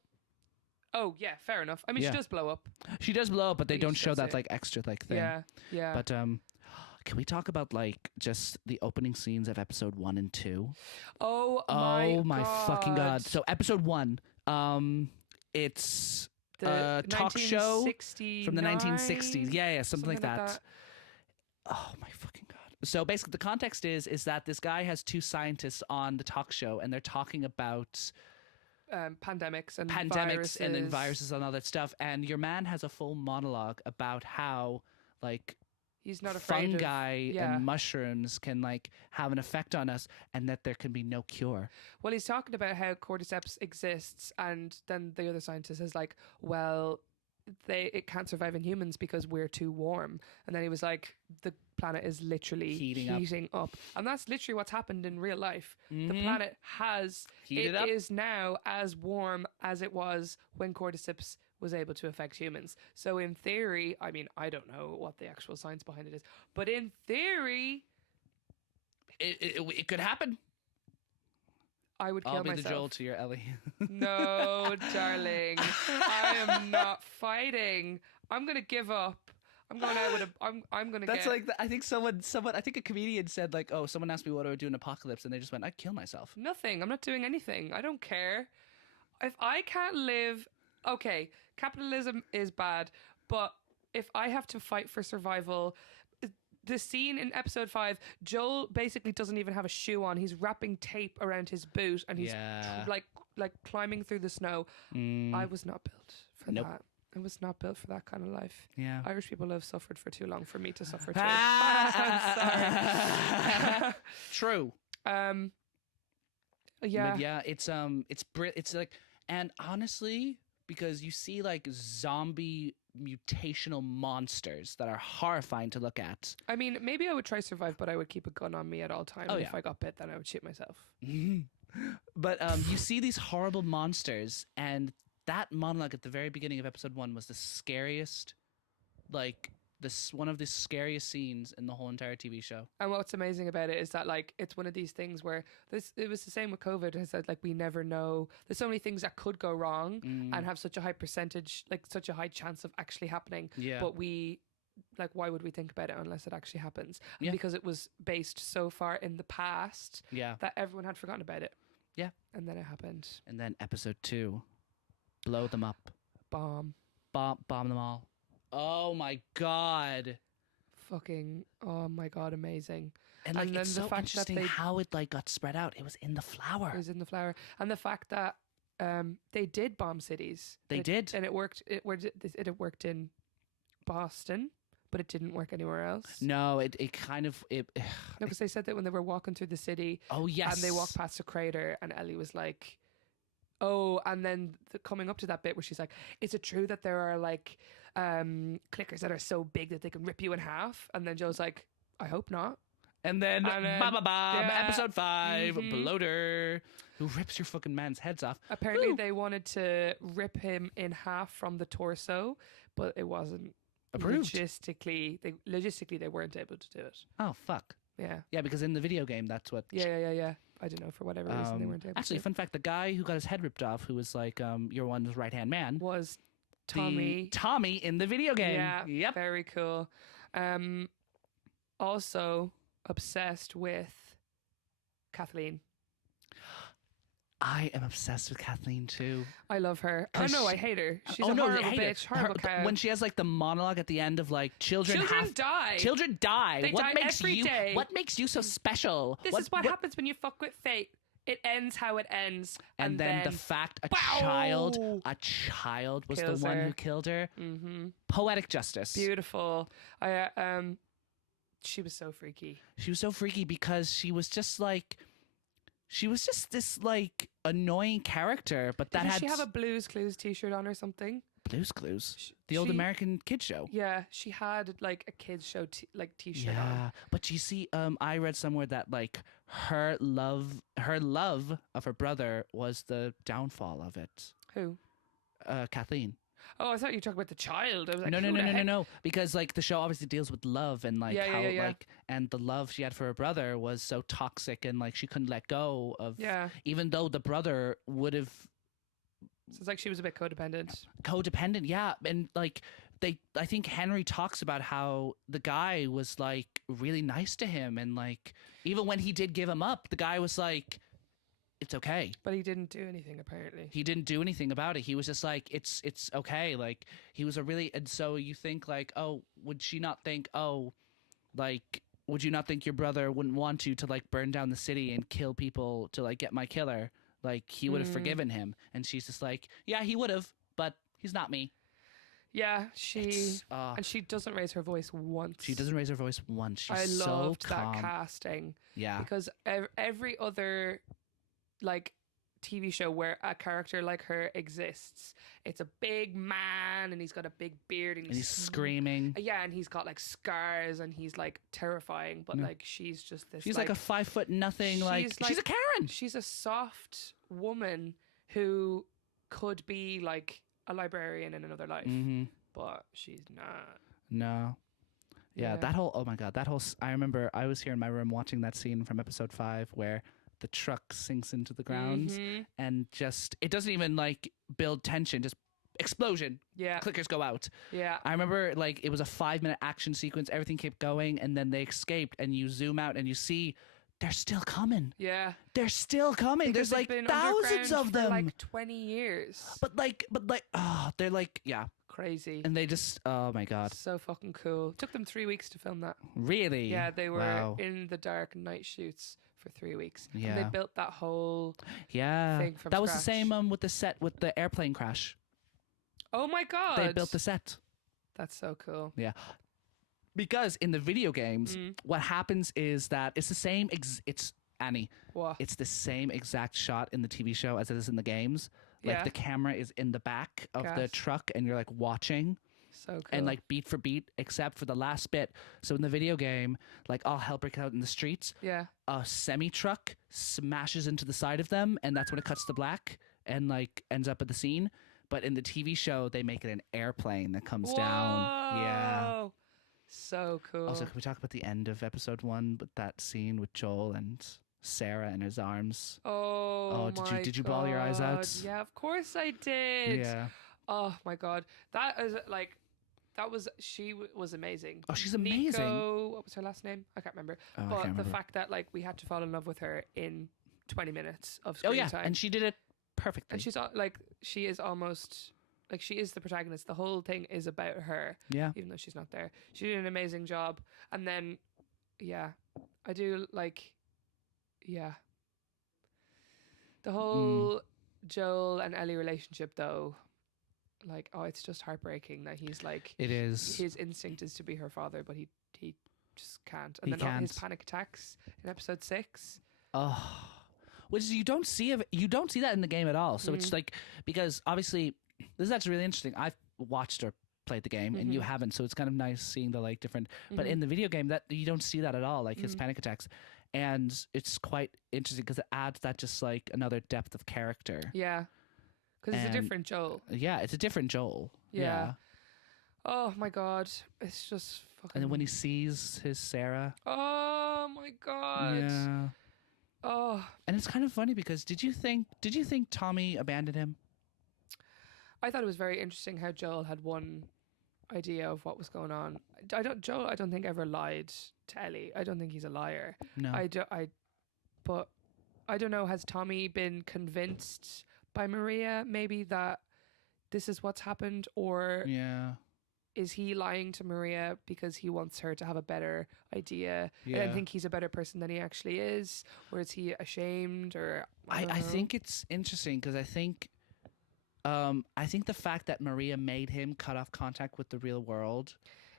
Oh, yeah, fair enough. I mean, she does blow up. She does blow up, but they You don't just show don't that see it. like extra like thing. Yeah. But can we talk about like just the opening scenes of episode 1 and 2? Oh my fucking god! So episode 1, it's the talk show from the 1969? 1960s. Yeah, something like that. that. Oh my fucking god. So basically the context is that this guy has 2 scientists on the talk show and they're talking about Pandemics and then viruses and all that stuff, and your man has a full monologue about how like He's not afraid fungi and mushrooms can like have an effect on us and that there can be no cure. Well, he's talking about how cordyceps exists, and then the other scientist is like, well, it can't survive in humans because we're too warm. And then he was like, the planet is literally heating up. And that's literally what's happened in real life. The planet has heated up. It is now as warm as it was when cordyceps was able to affect humans. So in theory, I mean, I don't know what the actual science behind it is, but in theory, it could happen. I would kill I'll be myself. the Joel to your Ellie. No, darling. I am not fighting. I'm going to give up. I'm going out with a... I'm going to That's get... like I think I think a comedian said like, oh, someone asked me what I would do in apocalypse, and they just went, I'd kill myself. Nothing. I'm not doing anything. I don't care. If I can't live... Okay, capitalism is bad, but if I have to fight for survival... The scene in episode 5, Joel basically doesn't even have a shoe on. He's wrapping tape around his boot and he's like climbing through the snow. I was not built for that. I was not built for that kind of life. Yeah. Irish people have suffered for too long for me to suffer too. I'm sorry. True. Yeah. But yeah, it's like, and honestly, because you see like zombie mutational monsters that are horrifying to look at. I mean, maybe I would try survive, but I would keep a gun on me at all times. If I got bit, then I would shoot myself. But you see these horrible monsters, and that monologue at the very beginning of episode 1 was the scariest like this one of the scariest scenes in the whole entire TV show. And what's amazing about it is that like it's one of these things where it was the same with COVID. Is that like we never know. There's so many things that could go wrong and have such a high percentage, like such a high chance of actually happening. Yeah. But we like, why would we think about it unless it actually happens? And Yeah. because it was based so far in the past Yeah. that everyone had forgotten about it. Yeah. And then it happened. And then episode 2, blow them up, Bomb. bomb them all. Oh my god. Fucking, oh my God, amazing. And like, And then it's the so fact that interesting they- how it like got spread out. It was in the flour. It was in the flower. And the fact that they did bomb cities. They And did. And it worked. It worked in Boston, but it didn't work anywhere else. No, it kind of it. No, because they said that when they were walking through the city Oh yes. and they walked past a crater, and Ellie was like, "Oh," and then coming up to that bit where she's like, "Is it true that there are like clickers that are so big that they can rip you in half?" And then Joe's like, "I hope not." And then, And then- ba ba ba, yeah. episode 5, Mhm. bloater, who rips your fucking man's heads off. Apparently, Woo. they wanted to rip him in half from the torso, but it wasn't Approved. logistically. They weren't able to do it. Oh fuck. Yeah, Yeah, because in the video game, that's what. yeah. I don't know, for whatever reason they weren't able Actually, to. fun fact: the guy who got his head ripped off, who was like your one's right hand man, Was the Tommy. Tommy in the video game. Yeah, Yep. very cool. Also obsessed with Kathleen. I am obsessed with Kathleen too. I love her. Oh 'Cause no, I she- hate her. She's oh a no, horrible I hate bitch. her. Horrible cow. When she has like the monologue at the end of like children die. Children die. They what die makes every you? day. What makes you so special? This is what happens when you fuck with fate. It ends how it ends, And then the fact a Wow! child was Kills the one her. who killed her. Mm-hmm. Poetic justice. Beautiful. She was so freaky. She was so freaky because she was just this like annoying character, but that Didn't had she have a Blues Clues t-shirt on or something? Blue's Clues, the old she- American kid show. Yeah, she had like a kids show t-shirt on. Yeah, but you see, I read somewhere that like her love of her brother was the downfall of it. Who? Kathleen. Oh, I thought you were talking about the child. I was like, No. Because like the show obviously deals with love and like Yeah, how yeah. like and the love she had for her brother was so toxic and like she couldn't let go of. Yeah. Even though the brother would have So it's like she was a bit codependent. codependent, yeah, and like I think Henry talks about how the guy was like really nice to him and like even when he did give him up, the guy was like, it's okay. But he didn't do anything, apparently. He didn't do anything about it. He was just like, it's okay. Like he was a really, and so you think like, oh, would she not think, oh, like, would you not think your brother wouldn't want you to like burn down the city and kill people to like get my killer? Like he would have forgiven him. And she's just like, yeah, he would have, but he's not me. Yeah, she It's, and she doesn't raise her voice once. she doesn't raise her voice once. She's I so loved calm. that casting Yeah. because every other like TV show where a character like her exists, it's a big man and he's got a big beard and And he's screaming. Yeah, and he's got like scars and he's like terrifying, but like she's just this. She's like a 5 nothing. Like she's a Karen. She's a soft woman who could be like a librarian in another life, Mm-hmm. but she's not. No. Yeah, Yeah. that whole, oh my God, I remember I was here in my room watching that scene from episode 5 where the truck sinks into the ground Mhm. and just, it doesn't even like build tension, just explosion, Yeah, clickers go out. yeah. I remember like it was a 5-minute action sequence, everything kept going and then they escaped and you zoom out and you see they're still coming. Yeah, They're still coming. because There's they've like been thousands underground of for, them. like 20 years. but like, oh, they're like, yeah. Crazy. And they just, oh my God. So fucking cool. Took them 3 weeks to film that. Really? Yeah, they were Wow. in the dark night shoots for 3 weeks. Yeah. And they built that whole. Yeah, thing from that was the scratch. same with the set with the airplane crash. Oh my god! They built the set. That's so cool. Yeah, because in the video games, what happens is that it's the same. It's Annie. What? It's the same exact shot in the TV show as it is in the games. Like Yeah. the camera is in the back of the Gas. truck, and you're like watching. So cool. And like beat for beat, except for the last bit. So in the video game, like all hell breaks out in the streets. yeah. A semi truck smashes into the side of them, and that's when it cuts to black and like ends up at the scene. But in the TV show, they make it an airplane that comes down. Yeah, Whoa. so cool. Also, can we talk about the end of episode 1 with that scene with Joel and Sarah in his arms? Oh, did you bawl your eyes out? Yeah, of course I did. Yeah. Oh my god, she was amazing. Oh, she's amazing. Nico, what was her last name? I can't remember. Oh, I But can't the remember. fact that like we had to fall in love with her in 20 minutes of screen Oh yeah, time, and she did it perfectly. and she is almost like she is the protagonist. The whole thing is about her. Yeah. Even though she's not there, she did an amazing job. And then, yeah, I do like, yeah, the whole Joel and Ellie relationship though. Like, oh, it's just heartbreaking that he's like, It is. his instinct is to be her father, but he just can't. And He then all his can't. panic attacks in episode 6. Oh, which you don't see that in the game at all. So it's like, because obviously this is actually really interesting. I've watched or played the game and you haven't, so it's kind of nice seeing the like different. But in the video game, that you don't see that at all, like his panic attacks, and it's quite interesting because it adds that just like another depth of character. Yeah, because it's a And- different Joel. Yeah, it's a different Joel. Yeah. Oh my god, it's just fucking. And then when he sees his Sarah. Oh my god. Yeah. Oh, And it's kind of funny because did you think Tommy abandoned him? I thought it was very interesting how Joel had one idea of what was going on. Joel I don't think ever lied to Ellie. I don't think he's a liar. No. But I don't know, has Tommy been convinced by Maria maybe that this is what's happened, or Yeah. is he lying to Maria because he wants her to have a better idea? Yeah. And I think he's a better person than he actually is, or is he ashamed? Or I don't know. think it's interesting because I think the fact that Maria made him cut off contact with the real world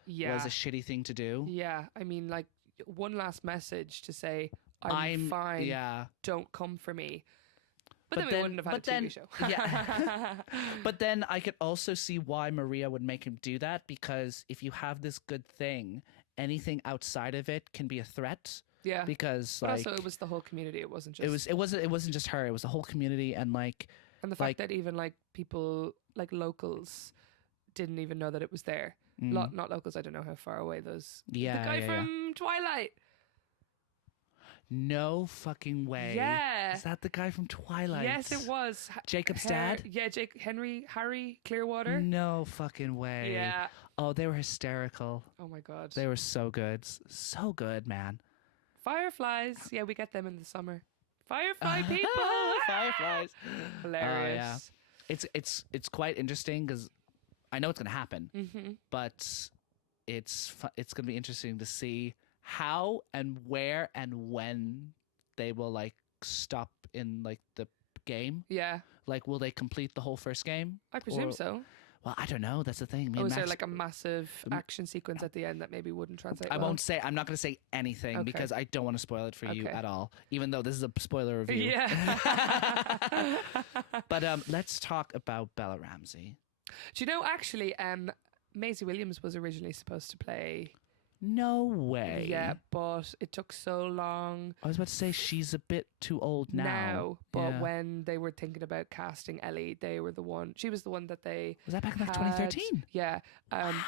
yeah, was a shitty thing to do. yeah. I mean, like one last message to say I'm fine. Yeah. Don't come for me. But, But then we then- wouldn't have had but a TV then- show. Yeah. But then I could also see why Maria would make him do that, because if you have this good thing, anything outside of it can be a threat. Yeah. Because But like also, it was the whole community. It wasn't just. it wasn't just her. It was the whole community, and like and the like- fact that even like people like locals didn't even know that it was there. mm, Not locals. I don't know how far away those. yeah, The guy yeah, yeah. from Twilight. No fucking way. Yeah. Is that the guy from Twilight? Yes, it was. Jacob's dad? Yeah, Harry Clearwater. No fucking way. Yeah. Oh, they were hysterical. Oh my god. They were so good. So good, man. Fireflies. Yeah, we get them in the summer. Firefly people. Fireflies. Hilarious. It's quite interesting because I know it's going to happen, Mm-hmm. but it's going to be interesting to see how and where and when they will like stop in like the game. Yeah, Like, will they complete the whole first game? I presume Or- so. Well, I don't know. That's the thing. Me Oh, and is there Max- like a massive action sequence at the end that maybe wouldn't translate? I well? won't say. I'm not going to say anything Okay. because I don't want to spoil it for you Okay. at all. Even though this is a spoiler review. Yeah. But let's talk about Bella Ramsey. Do you know actually? Maisie Williams was originally supposed to play. No way. Yeah, but it took so long I was about to say she's a bit too old now. But Yeah. when they were thinking about casting Ellie, she was the one that they Was that back in like had- 2013? Yeah,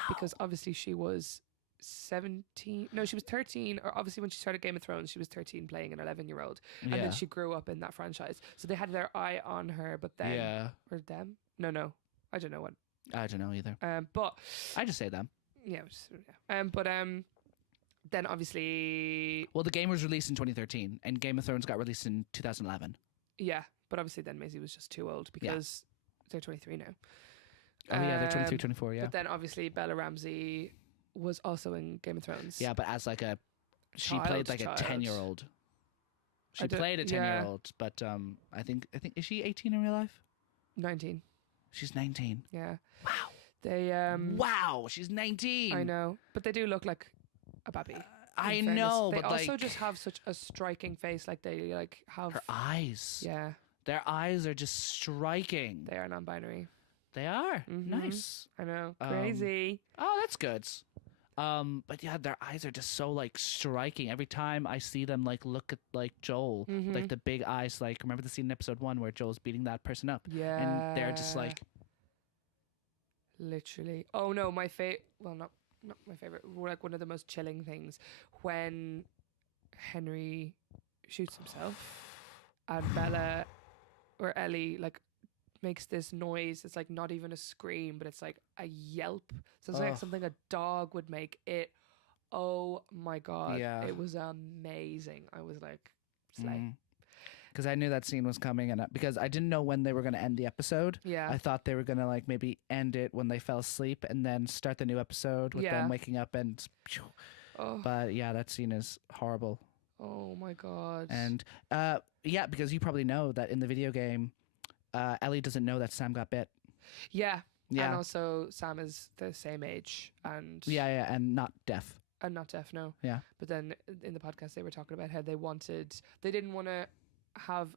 because obviously she was 17. No, she was 13. Or obviously when she started Game of Thrones, she was 13 playing an 11-year-old. And Yeah. then she grew up in that franchise. So they had their eye on her, but then... Yeah. Or them? No. I don't know what. I don't know either. But... I just say them. Yeah. Then obviously... Well, the game was released in 2013 and Game of Thrones got released in 2011. Yeah. But obviously then Maisie was just too old because they're 23 now. Oh, yeah, they're 23, Um, 24, yeah. But then obviously Bella Ramsey was also in Game of Thrones. Yeah, but as like she played like a Child. 10-year-old. She I don't- played a yeah. 10-year-old, but I think is she 18 in real life? 19. She's 19. Yeah. Wow. They Wow, she's 19. I know, but they do look like a baby. I in fairness. know, They but also like just have such a striking face. Like they like have. her eyes. Yeah, Their eyes are just striking. they are non-binary. They are. Mhm. Nice. I know, Um, crazy. Oh, that's good. But yeah, their eyes are just so like striking. Every time I see them like look at like Joel, Mhm. like the big eyes, like remember the scene in episode 1 where Joel's beating that person up? Yeah, And they're just like literally. Oh no, my well, not not my favorite, like one of the most chilling things when Henry shoots himself and Bella or Ellie like makes this noise. It's like not even a scream, but it's like a yelp. So it's like Ugh. something a dog would make. Oh my God. Yeah. It was amazing. I was like, slay. Because I knew that scene was coming, and because I didn't know when they were going to end the episode. Yeah. I thought they were going to like maybe end it when they fell asleep and then start the new episode with them waking up and. Oh. But yeah, that scene is horrible. Oh my God. And yeah, because you probably know that in the video game, Ellie doesn't know that Sam got bit. Yeah. Yeah. And also Sam is the same age and Yeah, and not deaf. and not deaf, no. Yeah. But then in the podcast they were talking about how they didn't want to have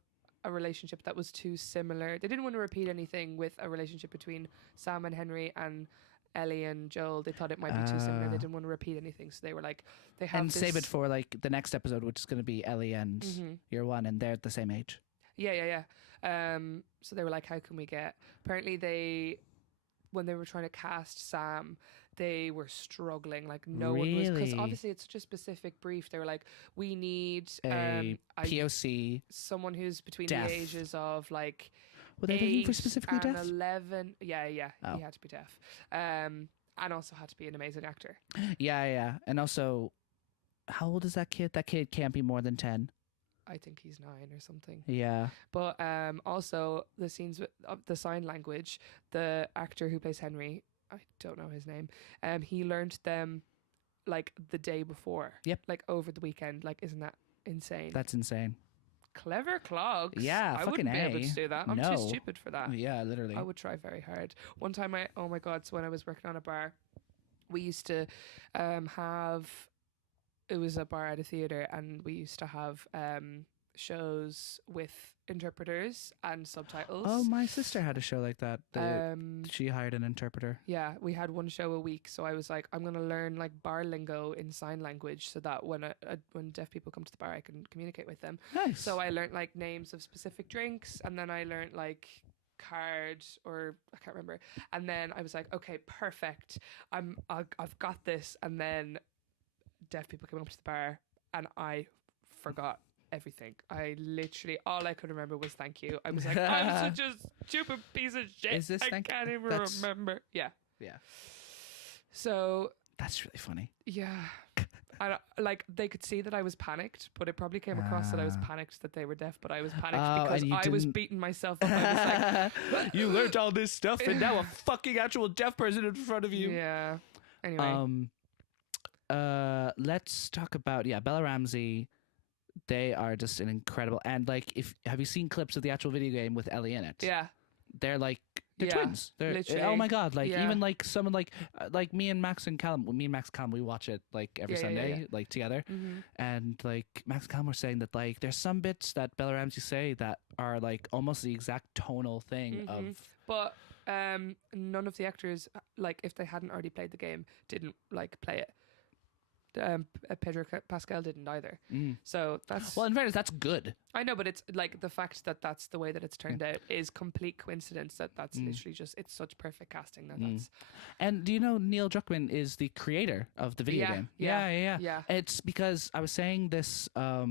a relationship that was too similar. They didn't want to repeat anything with a relationship between Sam and Henry and Ellie and Joel. They thought it might be too similar. They didn't want to repeat anything, so they were like, they have And this... save it for like the next episode, which is going to be Ellie and Year One, and they're at the same age. Yeah. So they were like, how can we get... Apparently when they were trying to cast Sam, they were struggling. Like no one was... Because obviously it's such a specific brief. They were like, we need a POC. someone who's between deaf. the ages of like... Were they looking for specifically and deaf? 11. Yeah. Oh. He had to be deaf. And also had to be an amazing actor. Yeah. And also, how old is that kid? That kid can't be more than 10. I think he's 9 or something. Yeah. But also the scenes with the sign language, the actor who plays Henry, I don't know his name, he learned them like the day before. Yep. Like over the weekend. Like, isn't that insane? That's insane. Clever clogs. Yeah, I fucking wouldn't be able A. to do that. I'm No. too stupid for that. Yeah, literally. I would try very hard. One time oh my God, so when I was working on a bar, we used to have... It was a bar at a theatre, and we used to have shows with interpreters and subtitles. Oh, my sister had a show like that. She hired an interpreter. Yeah, we had one show a week, so I was like, I'm gonna learn like bar lingo in sign language, so that when deaf people come to the bar, I can communicate with them. Nice. So I learned like names of specific drinks, and then I learned like card, or I can't remember, and then I was like, okay, perfect, I've got this. And then deaf people came up to the bar and I forgot everything. I literally, all I could remember was thank you. I was like, I'm such a stupid piece of shit. Is this I can't even remember. Yeah. So that's really funny. yeah. Like they could see that I was panicked, but it probably came across that I was panicked that they were deaf, but I was panicked because I was beating myself up. I was like, you learned all this stuff and now a fucking actual deaf person in front of you. yeah. Anyway. Let's talk about Bella Ramsey. They are just an incredible, and like, have you seen clips of the actual video game with Ellie in it? Yeah. They're like twins. They're literally. Oh my God! Like even like someone like me and Max and Callum. Me and Max Callum, we watch it like every Sunday, like together. And like Max and Callum were saying that like there's some bits that Bella Ramsey say that are like almost the exact tonal thing of. But none of the actors, like if they hadn't already played the game, didn't like play it. Pedro Pascal didn't either. So that's... Well, in fairness, that's good. I know, but it's like the fact that that's the way that it's turned out is complete coincidence. That's literally just... It's such perfect casting that that's... And do you know Neil Druckmann is the creator of the video game? Yeah. It's because I was saying this, I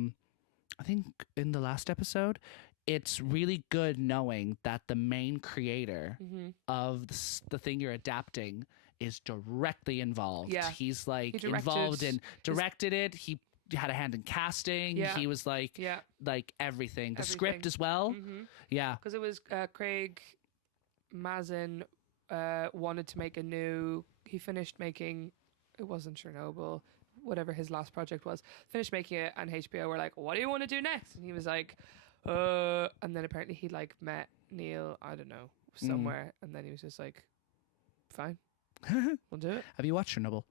think in the last episode, it's really good knowing that the main creator of the thing you're adapting is directly involved. Yeah. He's like involved in directed it. He had a hand in casting. Yeah. He was like everything. The script as well. Yeah. Because it was Craig Mazin wanted to make he finished making, it wasn't Chernobyl, whatever his last project was, finished making it, and HBO were like, what do you want to do next? And he was like, and then apparently he like met Neil, I don't know, somewhere, and then he was just like, fine. We'll do it. Have you watched Chernobyl?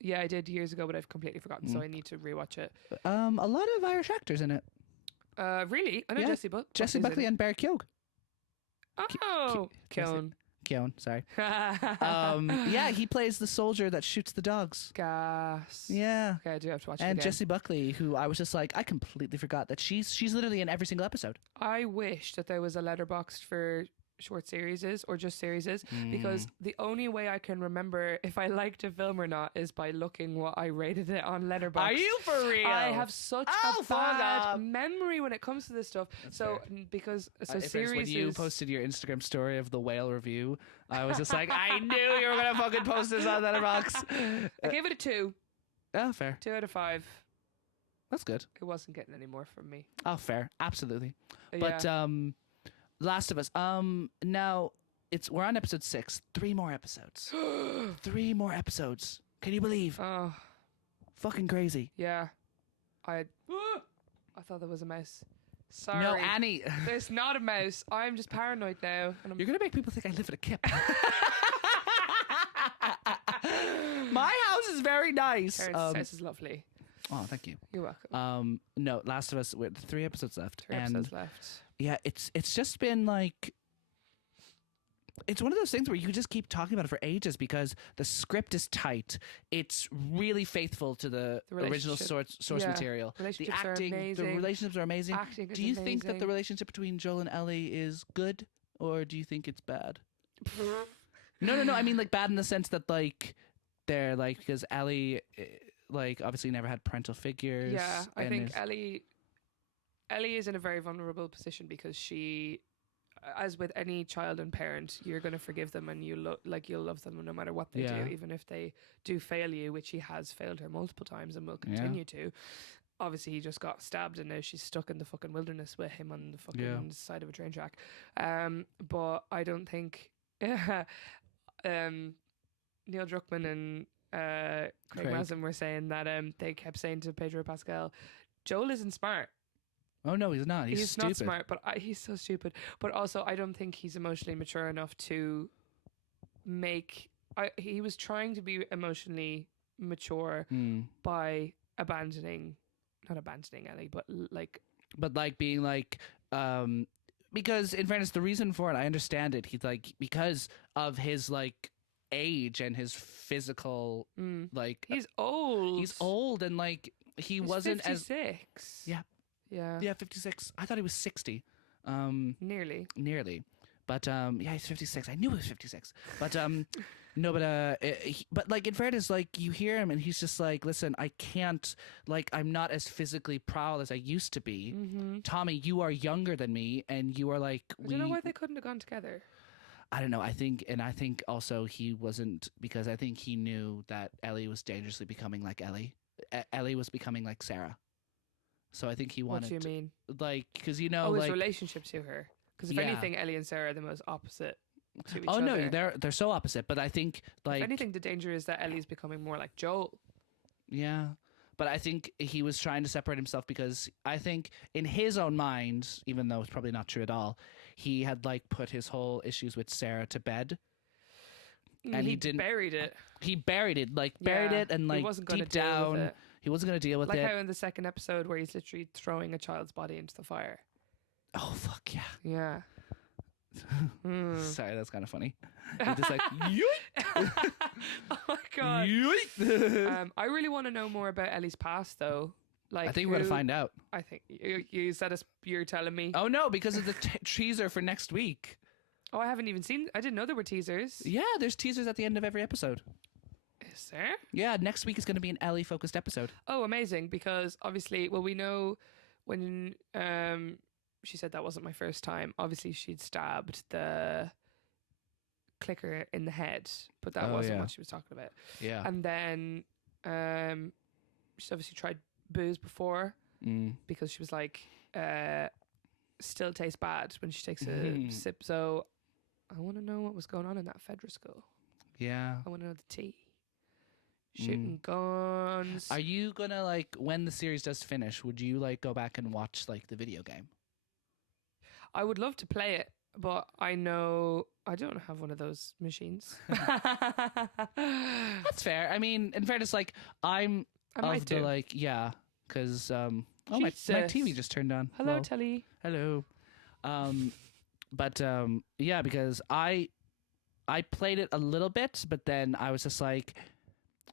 Yeah, I did years ago, but I've completely forgotten, so I need to rewatch it. A lot of Irish actors in it. Really? I know Jesse Buckley and Barry Keogh. Oh, Keogh, sorry. Yeah, he plays the soldier that shoots the dogs. Gas. Yeah. Okay, I do have to watch it And again. Jessie Buckley, who I was just like, I completely forgot that she's literally in every single episode. I wish that there was a letterboxd for short series or just series because the only way I can remember if I liked a film or not is by looking what I rated it on Letterboxd. Are you for real? I have such a fuck bad up. memory when it comes to this stuff. That's so fair. because When series you is posted your Instagram story of the whale review, I was just like, I knew you were gonna fucking post this on Letterboxd. I gave it a 2. Oh, fair. 2 out of 5. That's good. It wasn't getting any more from me. Oh, fair. Absolutely. Yeah. But Last of Us. Now we're on episode 6. 3 more episodes. 3 more episodes. Can you believe? Oh, Fucking crazy. yeah. I thought there was a mouse. Sorry. No, Annie. There's not a mouse. I'm just paranoid now. And I'm You're gonna make people think I live in a kip. My house is very nice. Terrence's house is lovely. Oh, thank you. You're welcome. No, Last of Us. With 3 episodes left. 3 episodes left. Yeah, it's just been like, it's one of those things where you can just keep talking about it for ages because the script is tight. It's really faithful to the original source Yeah. material. The Relationships are acting, the amazing. relationships are amazing. Acting is Do you think that amazing. the relationship between Joel and Ellie is good, or do you think it's bad? No. I mean, like, bad in the sense that, like, they're like, because Ellie, like, obviously never had parental figures. Yeah, I and think is- Ellie is in a very vulnerable position because she, as with any child and parent, you're going to forgive them and you'll love them no matter what they Yeah. do, even if they do fail you, which he has failed her multiple times and will continue to. Obviously, he just got stabbed and now she's stuck in the fucking wilderness with him on the fucking side of a train track. But I don't think Neil Druckmann and Craig Mazin were saying that they kept saying to Pedro Pascal, Joel isn't smart. Oh no, he's not. He's stupid. not smart, but he's so stupid. But also, I don't think he's emotionally mature enough to make. He was trying to be emotionally mature by not abandoning Ellie, but like being like, because in fairness, the reason for it, I understand it. He's like, because of his like age and his physical like he's old. He's old and like he's wasn't 56. Yeah, 56. I thought he was 60. nearly. But he's 56. I knew he was 56. But no, but like in fairness, like you hear him and he's just like, listen, I can't, like, I'm not as physically proud as I used to be. Tommy, you are younger than me, and you are like, I don't know why they couldn't have gone together. I don't know. I think also he wasn't, because I think he knew that Ellie was dangerously becoming like Ellie. Ellie was becoming like Sarah. So I think he wanted. What do you mean? Like, because you know, his like relationship to her. Because if anything, Ellie and Sarah are the most opposite to each oh other. no, they're so opposite. But I think like if anything, the danger is that Ellie's becoming more like Joel. Yeah. But I think he was trying to separate himself because I think in his own mind, even though it's probably not true at all, he had like put his whole issues with Sarah to bed. And he didn't buried it. He buried it, and like he wasn't gonna deep deal down, with it. he wasn't going to deal with Like it. how in the second episode where he's literally throwing a child's body into the fire. Oh fuck yeah! Yeah. Sorry, that's kind of funny. You're just like, yoink! Oh my god. Yoink! I really want to know more about Ellie's past, though. Like, I think we're gonna find out. I think you said you're telling me. Oh no, because of the teaser for next week. Oh, I haven't even seen. I didn't know there were teasers. Yeah, there's teasers at the end of every episode. Is there? Yeah, next week is going to be an Ellie focused episode. Oh, amazing! Because obviously, well, we know when she said that wasn't my first time. Obviously, she'd stabbed the clicker in the head, but that wasn't what she was talking about. Yeah, and then she's obviously tried booze before because she was like, still tastes bad when she takes a sip. So I want to know what was going on in that Fedra school. Yeah, I want to know the tea. Shooting guns. Are you gonna like when the series does finish? Would you like go back and watch like the video game? I would love to play it, but I know I don't have one of those machines. That's fair. I mean, in fairness, like I might do. because my TV just turned on. Hello, Telly. Hello. Because I played it a little bit, but then I was just like,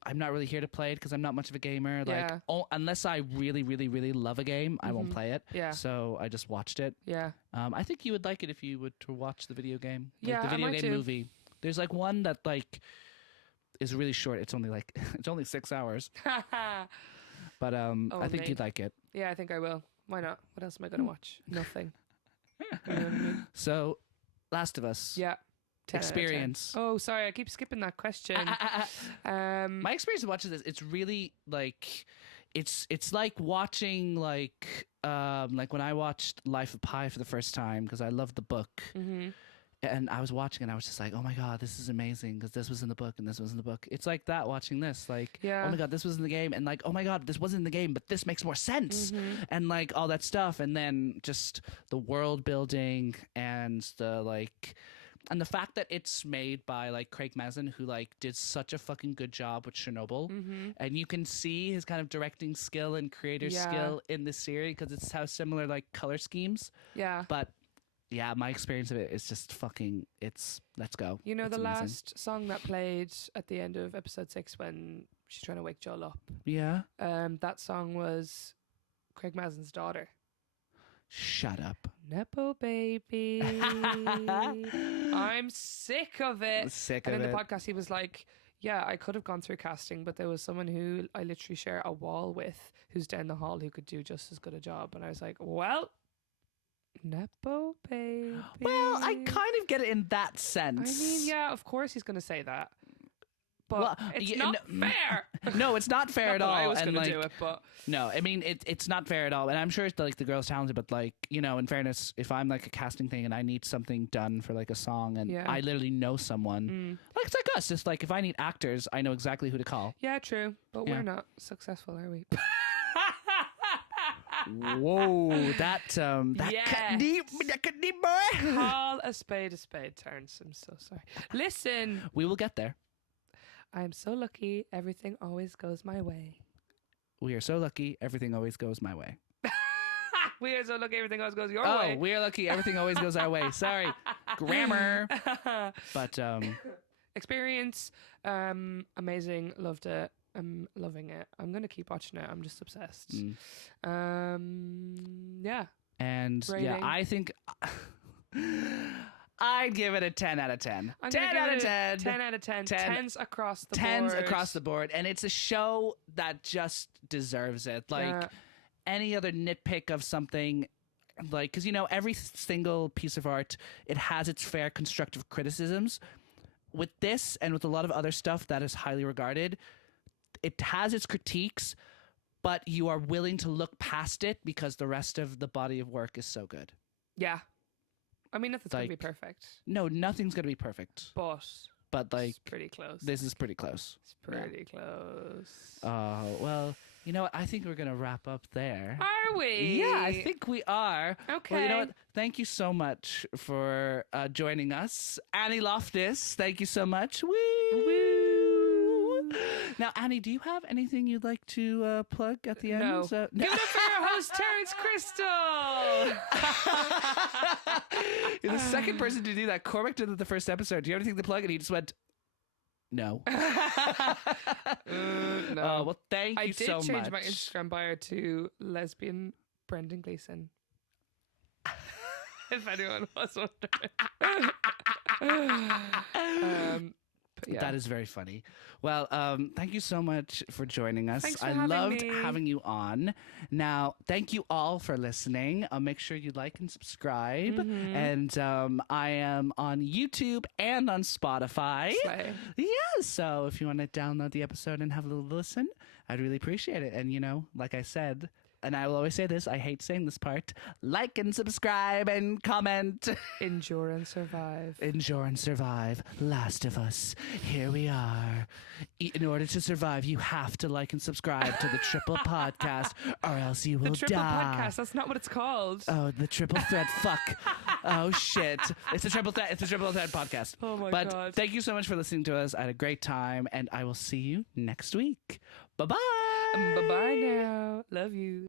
I'm not really here to play it because I'm not much of a gamer. Like, Yeah. unless I really, really, really love a game, I won't play it. Yeah. So I just watched it. Yeah. I think you would like it if you would to watch the video game. Like, Yeah, the I video might game do. movie. There's like one that like is really short. It's only like it's only 6 hours. But I think Only. you'd like it. Yeah, I think I will. Why not? What else am I going to watch? Nothing. You know what I mean? So, Last of Us. Yeah. 10 out of 10. Experience. Oh, sorry, I keep skipping that question. My experience of watching this, it's really like it's like watching like when I watched Life of Pi for the first time because I loved the book. Mm-hmm. And I was watching and I was just like, oh my God, this is amazing because this was in the book and this was in the book. It's like that watching this. Like, Yeah. oh my God, this was in the game. And like, oh my God, this wasn't in the game, but this makes more sense. Mm-hmm. And like all that stuff. And then just the world building and the like, and the fact that it's made by like Craig Mazin, who like did such a fucking good job with Chernobyl. Mm-hmm. And you can see his kind of directing skill and creator Yeah. skill in this series because it's how similar like color schemes. Yeah. But yeah, my experience of it is just fucking, let's go. You know, It's the amazing. last song that played at the end of episode 6 when she's trying to wake Joel up, Yeah? that song was Craig Mazin's daughter. Shut up. Nepo baby. I'm sick of it. Sick And of in it. the podcast, he was like, yeah, I could have gone through casting, but there was someone who I literally share a wall with who's down the hall who could do just as good a job. And I was like, well, Nepo baby. Well, I kind of get it in that I sense. mean, yeah, of course he's going to say that. But Well, it's yeah, not fair. No, it's not fair at Not that all. I was and going to like, do it, but no, I mean it's not fair at all. And I'm sure like the girl's talented, but like, you know, in fairness, if I'm like a casting thing and I need something done for like a song and Yeah. I literally know someone, like it's like us, just like if I need actors, I know exactly who to call. yeah, true. But Yeah. we're not successful, are we? Whoa, that cut Yes. deep, boy. Call a spade, Terence. I'm so sorry. Listen, We will get there. I'm so lucky. Everything always goes my way. We are so lucky. Everything always goes my way. We are so lucky. Everything always goes your Oh, way. we are lucky. Everything always goes our way. Sorry, grammar. But Experience, amazing. Loved it. I'm loving it. I'm gonna keep watching it. I'm just obsessed. Yeah. and yeah, Rating. I think I'd give it a 10 out of 10. I'm 10 gonna out give of it 10. a 10 out of 10. 10. 10s across the 10s board. across the board, and it's a show that just deserves it. Like Yeah. any other nitpick of something, like because you know every single piece of art, it has its fair constructive criticisms. With this and with a lot of other stuff that is highly regarded, it has its critiques, but you are willing to look past it because the rest of the body of work is so good. Yeah. I mean, nothing's gonna be Like, perfect, No, nothing's gonna be perfect, but but like it's pretty close. this is pretty close. It's pretty close. Well, you know what? I think we're gonna wrap up there. Are we? Yeah, I think we are. Okay. Well, you know what? Thank you so much for joining us. Annie Loftus, thank you so much. Woo! Now, Annie, do you have anything you'd like to plug at the end? No. No. Give it up for your host, Terence Crystal. You're the second person to do that. Cormac did it the first episode. Do you have anything to plug? And he just went, no. No. Well, thank I you did so change much. my Instagram bio to lesbian Brendan Gleeson. If anyone was wondering. But yeah. That is very funny. Well, thank you so much for joining us. Thanks for I having loved me. having you on. Now, thank you all for listening. Make sure you like and subscribe. Mm-hmm. And I am on YouTube and on Spotify. Slay. Yeah, so if you want to download the episode and have a little listen, I'd really appreciate it. And, you know, like I said, and I will always say this, I hate saying this part, like and subscribe and comment. Endure and survive. Endure and survive. Last of Us. Here we are. In order to survive, you have to like and subscribe to the Triple Podcast, or else you will The Triple die. Podcast, that's not what it's called. Oh, the Triple Threat. Fuck. Oh shit. It's a Triple Threat. It's a Triple Threat podcast. Oh my but God. thank you so much for listening to us. I had a great time, and I will see you next week. Bye bye. Bye-bye now. Love you.